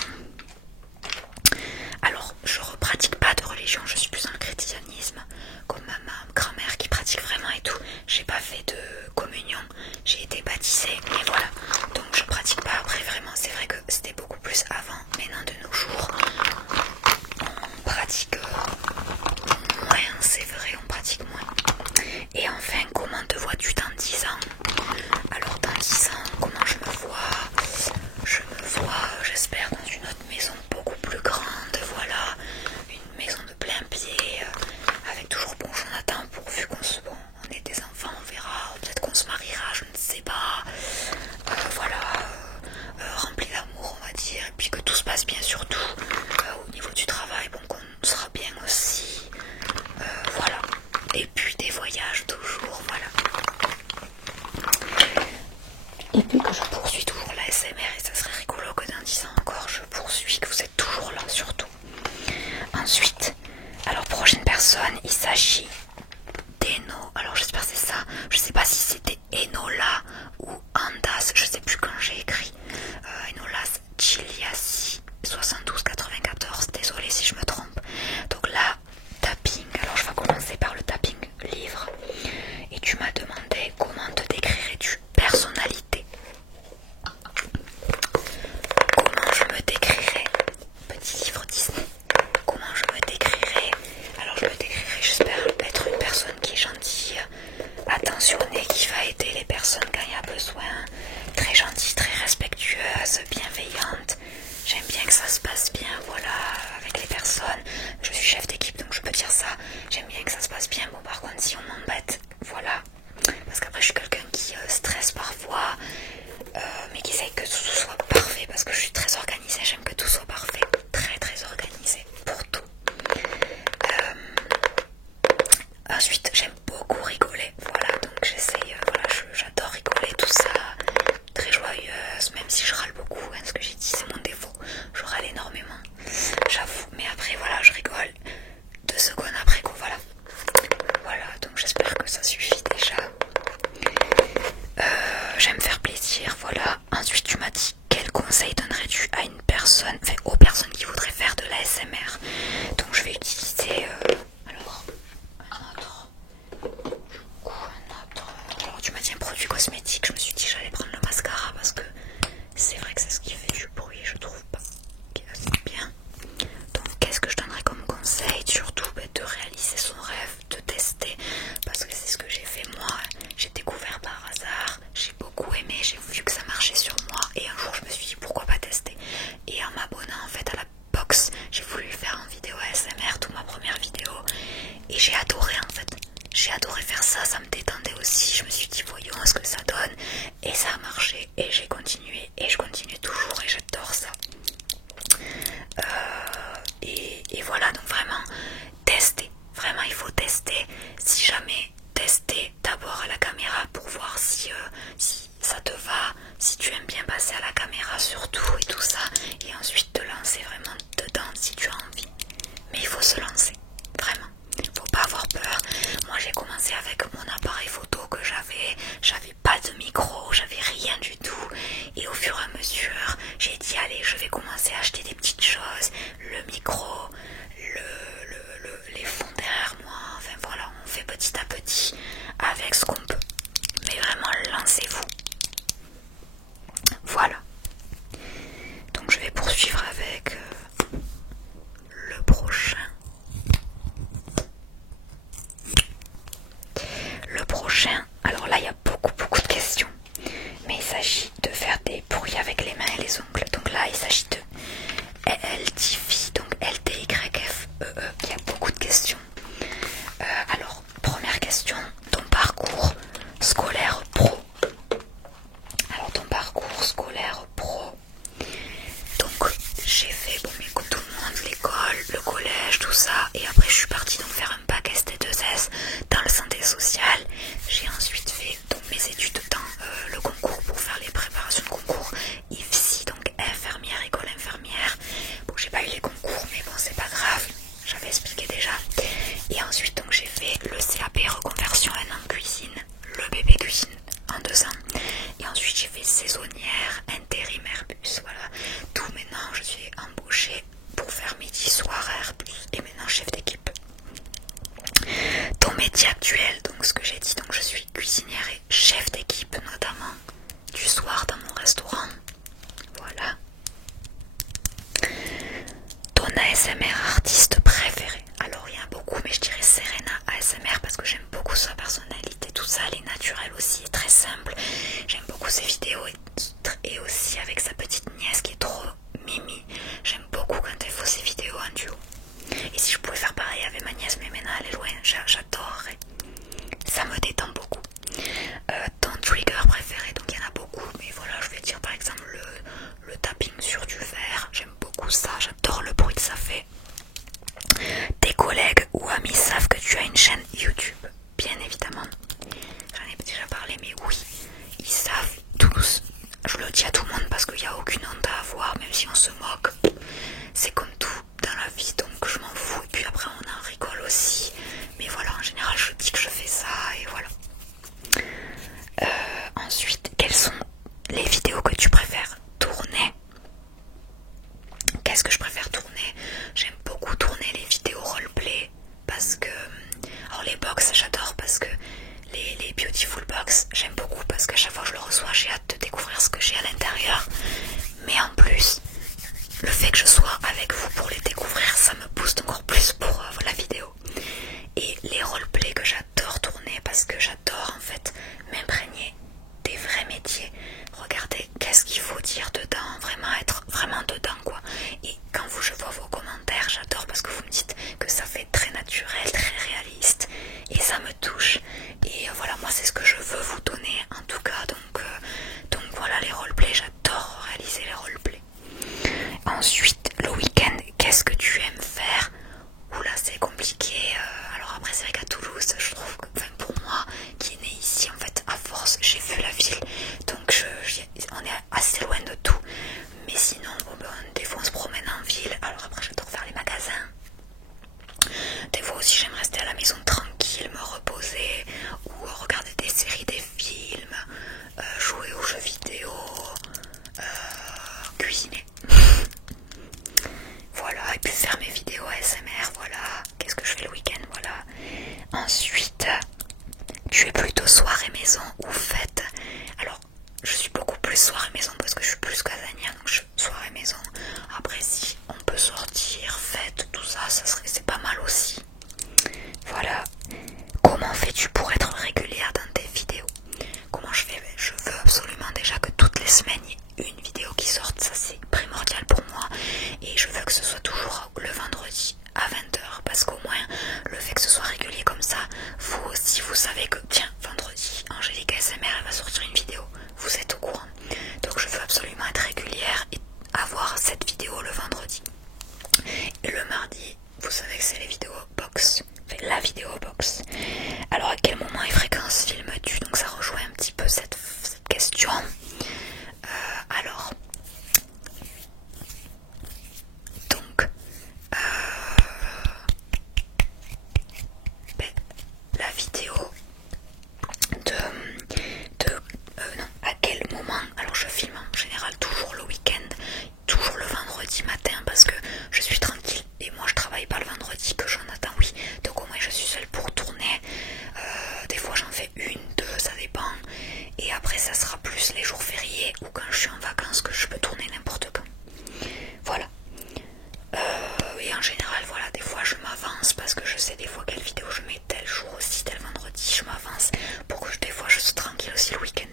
Alors je repratique pas de religion, je suis plus dans le christianisme, comme ma grand-mère qui pratique vraiment et tout. J'ai pas fait de communion, j'ai été baptisée, mais voilà. Donc je pratique pas. Après vraiment, c'est vrai que c'était beaucoup plus avant, maintenant de nos jours on pratique moins, c'est vrai, on pratique moins. Et enfin, comment te vois-tu dans 10 ans? Alors dans 10 ans, comment je me vois? Je me vois, j'espère, dans une autre maison beaucoup plus grande, voilà. Une maison de plein pied, avec toujours bon Jonathan, pourvu qu'on se... Bon, on est des enfants, on verra, peut-être qu'on se mariera, je ne sais pas. Voilà, rempli d'amour, on va dire, et puis que tout se passe bien surtout. attentionnée qui va aider les personnes quand il y a besoin, très gentille, très respectueuse, bienveillante. J'aime bien que ça se passe bien, voilà, avec les personnes. Je suis chef d'équipe donc je peux dire ça. J'aime bien que ça se passe bien. Bon, par contre, si on m'embête, voilà. Parce qu'après, je suis quelqu'un qui stresse parfois, mais qui essaye que tout soit parfait. Parce que je suis très organisée, j'aime que tout soit parfait. Très très organisée pour tout. Ensuite, j'aime beaucoup rigoler. Voilà, donc j'essaye, voilà, j'adore rigoler, tout ça. Très joyeuse, même si je râle beaucoup, hein, ce que j'ai dit, c'est mon défaut. Je râle énormément, j'avoue. Mais après, voilà, je rigole 2 secondes après coup, voilà. Voilà, donc j'espère que ça suffit déjà. J'aime faire plaisir, voilà. Ensuite, tu m'as dit quel conseil donnerais-tu à une personne, enfin aux personnes qui voudraient faire de l'ASMR. Donc je vais utiliser alors un autre. Alors tu m'as dit un produit cosmétique, je me suis dit que j'allais prendre le mascara parce que c'est vrai que c'est ce qui fait du bruit, je trouve pas. C'est bien. Donc qu'est-ce que je donnerais comme conseil? Surtout de réaliser son rêve, de tester, parce que c'est ce que j'ai fait moi. J'ai découvert par hasard, j'ai beaucoup aimé, j'ai vu que ça marchait sur moi et un jour je me suis dit pourquoi pas tester. Et en m'abonnant en fait à la box, j'ai voulu faire en vidéo ASMR, toute ma première vidéo, et j'ai adoré en fait. J'ai adoré faire ça, ça me détendait aussi. Je me suis dit voyons ce que ça donne, et ça a marché et j'ai continué et je continue toujours et j'adore ça. Et voilà, donc vraiment tester, vraiment il faut tester. Si jamais, tester d'abord à la caméra pour voir si ça te va, si tu aimes bien passer à la caméra surtout et tout ça, et ensuite te lancer vraiment dedans si tu as envie. Mais il faut se lancer, vraiment, faut pas avoir peur. Moi j'ai commencé avec mon appareil photo que j'avais pas de micro, j'avais rien du tout, et au fur et à mesure j'ai dit allez, je vais commencer à acheter des petites choses, le micro, les fonds derrière moi, enfin voilà, on fait petit à petit avec ce qu'on peut, mais vraiment lancez-vous. Voilà, donc je vais poursuivre avec le prochain. Le prochain, alors là il y a beaucoup de questions, mais il s'agit de faire des bruits avec les mains et les ongles. Donc là il s'agit de LTV, donc LTYFEE. Il y a beaucoup de questions. Alors première question, ton parcours scolaire pro. Alors ton parcours scolaire pro. Donc j'ai fait, bon mais comme tout le monde, l'école, le collège, tout ça, et après je suis partie donc faire un bac ST2S dans le santé sociale. J'ai ensuite fait donc mes études dans le concours pour faire les préparations de concours IFSI, donc infirmière, école infirmière. Bon j'ai pas eu les concours mais bon c'est pas grave, j'avais expliqué déjà. Et ensuite donc j'ai fait le CAP reconversion 1 an cuisine, le bébé cuisine en 2 ans. Et ensuite j'ai fait saisonnière, intérim Airbus, voilà. Tout maintenant je suis embauchée pour faire midi, soir à Airbus et maintenant chef d'équipe. Ton métier actuel, donc ce que j'ai dit, donc je suis cuisinière et chef d'équipe notamment du soir dans mon restaurant. Voilà. Ton ASMR artiste préféré? Alors il y en a beaucoup mais je dirais Serena ASMR parce que j'aime beaucoup sa personnalité, tout ça, elle est naturelle aussi, très simple. J'aime beaucoup ses vidéos et aussi avec sa petite nièce qui est trop mimi. J'aime beaucoup quand elle fait ses vidéos en duo. Et si je pouvais faire pareil avec ma nièce, mais maintenant elle est loin, j'adorerais. Ça me détend beaucoup. Ton trigger préféré, donc il y en a beaucoup, mais voilà, je vais dire par exemple le tapping sur du verre. J'aime beaucoup ça, j'adore le bruit que ça fait. Tes collègues ou amis savent que tu as une chaîne YouTube? Bien évidemment, j'en ai déjà parlé, mais oui, ils savent tous. Je le dis à tout le monde parce qu'il n'y a aucune honte à avoir, même si on se moque. C'est comme tout dans la vie, donc je m'en fous. Et puis après, on en rigole aussi. Mais voilà, en soirée maison ou fête. Alors je suis beaucoup plus soirée maison parce que je suis plus casanière, donc je suis soirée maison. Après si on peut sortir, fête, tout ça, c'est pas mal aussi. Voilà. Comment fais-tu pour être régulière dans tes vidéos? Comment je fais? Je veux absolument déjà que toutes les semaines il y ait une vidéo qui sorte, ça c'est primordial pour moi. Et je veux que ce soit toujours le vendredi à 20 h parce qu'au moins le fait que ce soit régulier comme ça, vous aussi vous savez que tiens, vendredi, Angélique ASMR elle va sortir une vidéo, vous êtes au courant. Donc je veux absolument être régulière et avoir cette vidéo le vendredi. Et le mardi, vous savez que c'est les vidéos box, enfin, la vidéo box. Alors à quel moment et fréquence filmes-tu? Donc ça rejoint un petit peu cette question. Alors donc la vidéo non, à quel moment? Alors je filme en général toujours le week-end, toujours le vendredi matin parce que je suis tranquille et moi je travaille pas le vendredi que j'en attends, oui, donc au moins je suis seule pour tourner. Des fois j'en fais une, deux, ça dépend, et après ça sera plus les jours fériés ou quand je suis en vacances que je peux tourner n'importe quand. Voilà. Et en général voilà, des fois je m'avance parce que je sais des fois quelle vidéo je mets tel jour aussi, tel vendredi, je m'avance pour que des fois je sois tranquille aussi le week-end.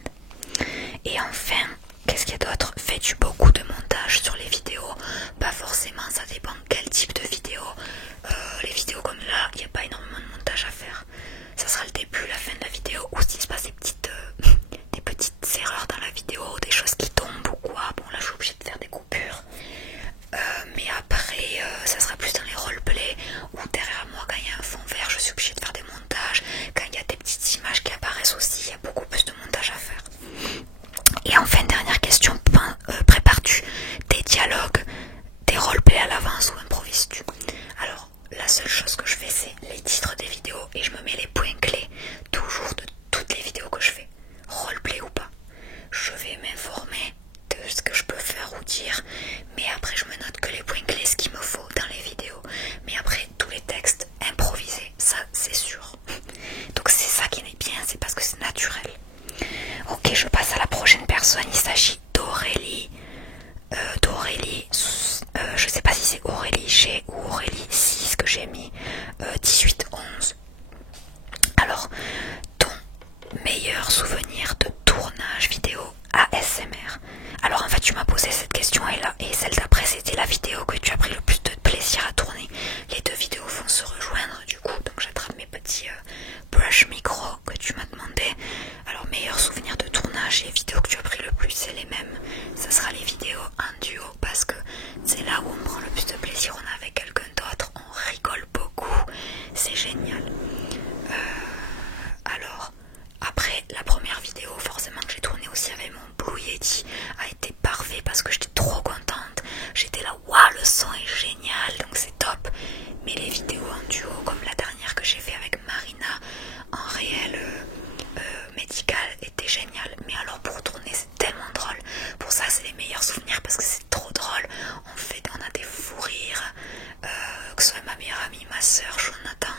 Et enfin, qu'est-ce qu'il y a d'autre? Fais-tu beaucoup de montage sur les vidéos? Pas forcément, ça dépend quel type de vidéo. Les vidéos comme là, il n'y a pas énormément de montage à faire. Ça sera le début, la fin de la vidéo, ou s'il se passe des petites erreurs dans la vidéo, des choses qui tombent ou quoi. Bon là je suis obligée de faire des coupures. Mais après, ça sera plus dans les roleplays ou derrière moi quand il y a un fond vert, je suis obligée de faire des montages. Quand il y a des petites images qui apparaissent aussi, il y a beaucoup plus de montage à faire. Et enfin, dernière question, prépares-tu des dialogues, des roleplays à l'avance ou improvises-tu? Alors, la seule chose que je fais, c'est les titres des vidéos et je me mets les points clés toujours de toutes les vidéos que je fais, roleplay ou pas. Je vais m'informer de ce que je peux faire ou dire, mais après je me note que les points clés, ce qu'il me faut dans les vidéos. Mais après, tous les textes improvisés, ça c'est sûr. Donc c'est ça qui est bien, c'est parce que c'est naturel. Ok, je passe à la prochaine personne, il s'agit d'Aurélie. Je sais pas si c'est Aurélie G ou Aurélie 6 que j'ai mis, 18-11. Alors, ton meilleur souvenir de tournage vidéo ASMR? Alors en fait tu m'as posé cette question et celle d'après c'était la vidéo que tu as pris le plus de plaisir à tourner. Les deux vidéos vont se rejoindre du coup, donc j'attrape mes petits brush micro que tu m'as demandé. Alors meilleur souvenir de tournage et vidéos que tu as pris le plus, c'est les mêmes. Ça sera les vidéos en duo parce que c'est là où on prend le plus de plaisir, on est avec quelqu'un d'autre, on rigole beaucoup, c'est génial. Alors après la première vidéo forcément que j'ai tournée aussi avec mon Blue Yeti a été parfait parce que j'étais trop contente, j'étais là waouh le son est génial donc c'est top. Mais les vidéos en duo comme la dernière que j'ai fait avec Marina en réel médical étaient géniales. Mais alors pour tourner c'est tellement drôle, pour ça c'est les meilleurs souvenirs parce que c'est trop drôle, on a des fous rires, que ce soit ma meilleure amie, ma soeur, Jonathan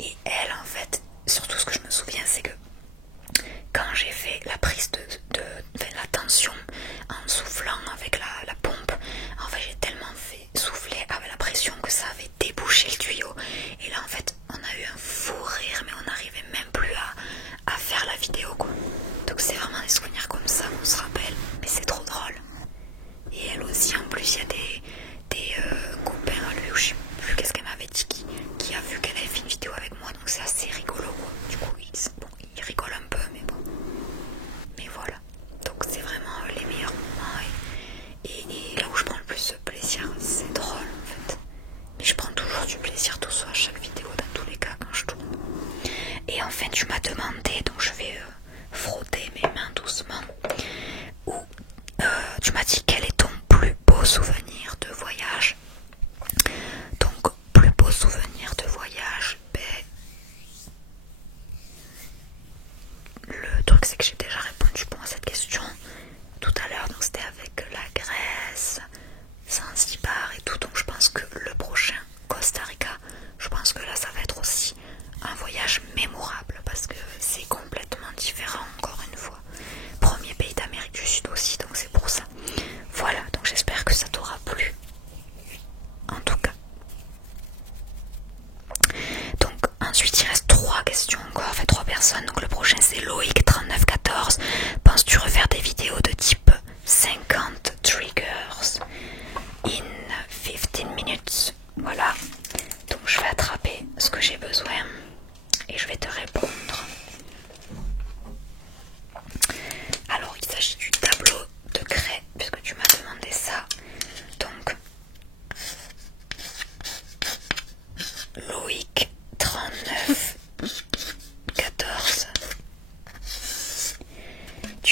et elle en fait. Surtout ce que je me souviens c'est que quand j'ai fait la prise la tension en soufflant avec la pompe, en fait j'ai tellement fait souffler avec la pression que ça avait débouché le tuyau. Et là en fait on a eu un fou rire mais on n'arrivait même plus à faire la vidéo quoi. Donc c'est vraiment des souvenirs comme ça qu'on se rappelle, mais c'est trop drôle. Et elle aussi en plus il y a des copains à lui, ou je sais plus qu'est-ce qu'elle m'avait dit, qui a vu qu'elle avait fait une vidéo avec moi, donc c'est assez rigolo quoi. Du coup il rigole un peu mais bon. Mais voilà, donc c'est vraiment les meilleurs moments et là où je prends le plus de plaisir, c'est drôle en fait. Mais je prends toujours du plaisir tout ça à chaque vidéo dans tous les cas quand je tourne. Et enfin tu m'as demandé, donc je vais frotter mes mains doucement.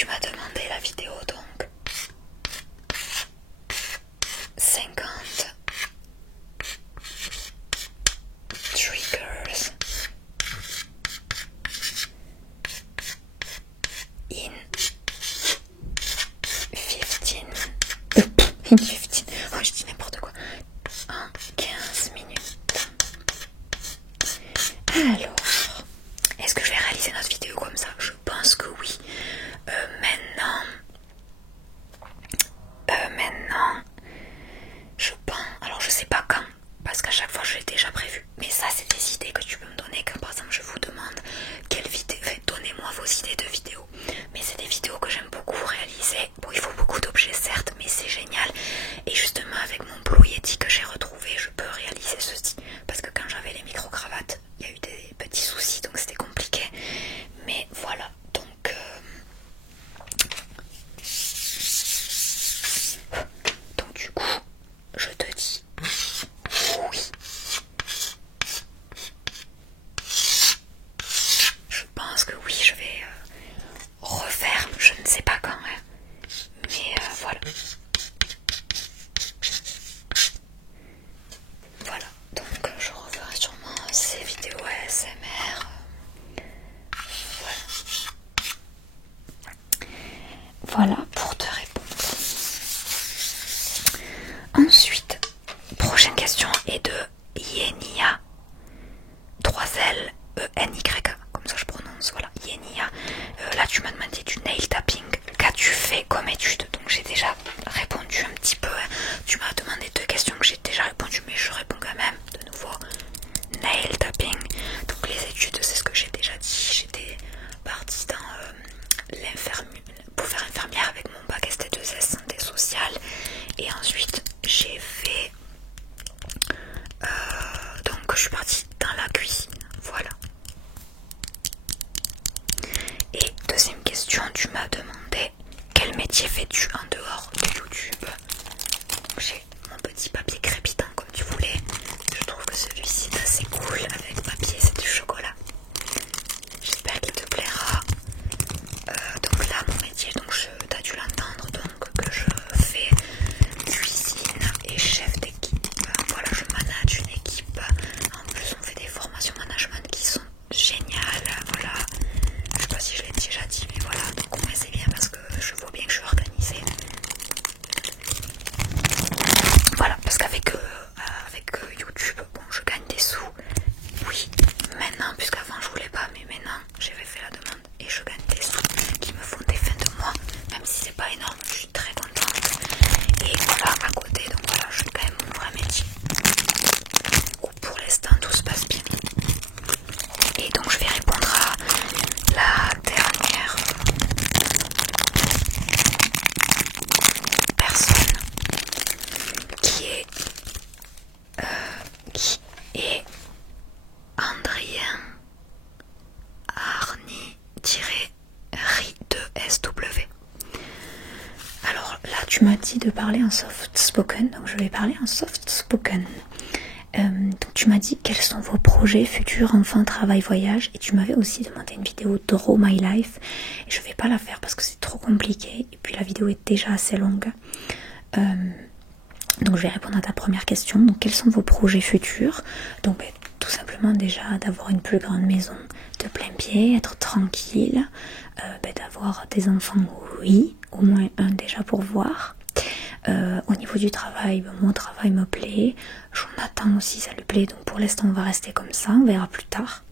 tu m'as demandé la vidéo donc 50 triggers in 15 oh je dis n'importe quoi, en 15 minutes. Alors, est-ce que je vais réaliser notre vidéo comme ça? Je pense que oui. Maintenant, je pense, alors je sais pas quand, parce qu'à chaque fois je l'ai déjà prévu, mais ça c'est des idées que tu peux me donner, quand par exemple je vous demande quelle vidéo, donnez-moi vos idées de vidéos, mais c'est des vidéos que j'aime beaucoup réaliser. Bon, il faut beaucoup d'objets certes, mais c'est génial, et justement avec mon Blue Yeti que j'ai retrouvé, je peux réaliser ceci, parce que quand j'avais les micro-cravates, il y a eu des petits soucis, donc c'était compliqué, mais voilà, donc du coup, je te dis oui. Je pense que oui, je vais refaire, je ne sais pas quand, hein, mais voilà. Voilà, donc je referai sûrement ces vidéos ASMR. Voilà pour te répondre. Ensuite, prochaine question est de Yenia 3L ENYK, comme ça je prononce, voilà, Yenia. Là tu m'as demandé du nail tapping, qu'as-tu fait comme étude? Donc j'ai déjà répondu un petit peu, hein. Tu m'as demandé 2 questions que j'ai déjà répondu, mais je réponds quand même de nouveau. Nail tapping, donc les études c'est ce que j'ai déjà dit, j'étais partie dans pour faire infirmière avec mon bac ST2S santé sociale, et ensuite j'ai fait donc je suis partie dans la cuisine, voilà. Et deuxième question, tu m'as demandé quel métier fais-tu en dehors de YouTube. Donc j'ai mon petit papier crépitant comme tu voulais, je trouve que celui-ci est assez cool avec papier, c'est du chocolat, j'espère qu'il te plaira. Donc là mon métier, donc tu as dû l'entendre, donc que je fais cuisine et chef d'équipe, voilà, je manage une équipe, en plus on fait des formations management qui sont géniales, voilà, je sais pas si je l'ai déjà dit, mais voilà, donc moi c'est bien parce que je vois bien que je suis organisée, voilà, parce qu'avec YouTube, bon, je gagne des sous, oui, maintenant, puisqu'avant je voulais pas, mais maintenant j'avais fait la demande et je gagne des sous qui me font des fins de mois, même si c'est pas énorme, je suis très contente. Et voilà, à côté, donc voilà, je fais quand même mon vrai métier. Pour l'instant, tout se passe bien. Et donc je vais répondre à la dernière personne qui est Andrien Arni-Ri2SW. Alors là tu m'as dit de parler en soft spoken, donc je vais parler en soft spoken. Donc tu m'as dit quels sont vos projets futurs, enfants, travail, voyage, et tu m'avais aussi demandé une vidéo Draw My Life, et je vais pas la faire parce que c'est trop compliqué, et puis la vidéo est déjà assez longue. Donc je vais répondre à ta première question. Donc quels sont vos projets futurs? Donc tout simplement déjà d'avoir une plus grande maison de plein pied, être tranquille, d'avoir des enfants, oui, au moins un déjà pour voir. Au niveau du travail, mon travail me plaît, Jonathan aussi ça lui plaît, donc pour l'instant on va rester comme ça, on verra plus tard.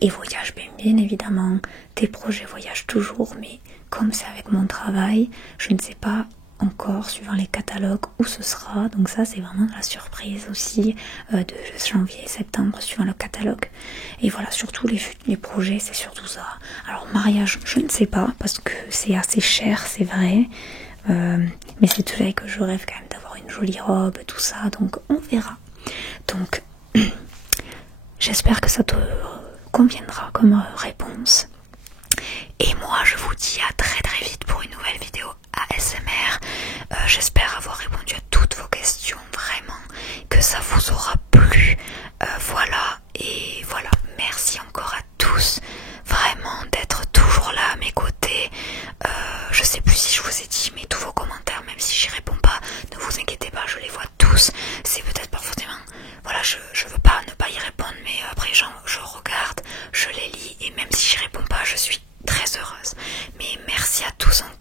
Et voyage, bien évidemment, des projets voyage toujours, mais comme c'est avec mon travail, je ne sais pas encore suivant les catalogues où ce sera, donc ça c'est vraiment la surprise aussi de janvier et septembre suivant le catalogue. Et voilà, surtout les projets, c'est surtout ça. Alors mariage, je ne sais pas parce que c'est assez cher, c'est vrai, mais c'est tout vrai que je rêve quand même d'avoir une jolie robe, tout ça, donc on verra. Donc j'espère que ça te conviendra comme réponse. Et moi je vous dis à très très vite pour une nouvelle vidéo ASMR. J'espère avoir répondu à toutes vos questions, vraiment, que ça vous aura plu. Voilà, et voilà, merci encore à tous vraiment d'être toujours là à mes côtés. Merci à tous en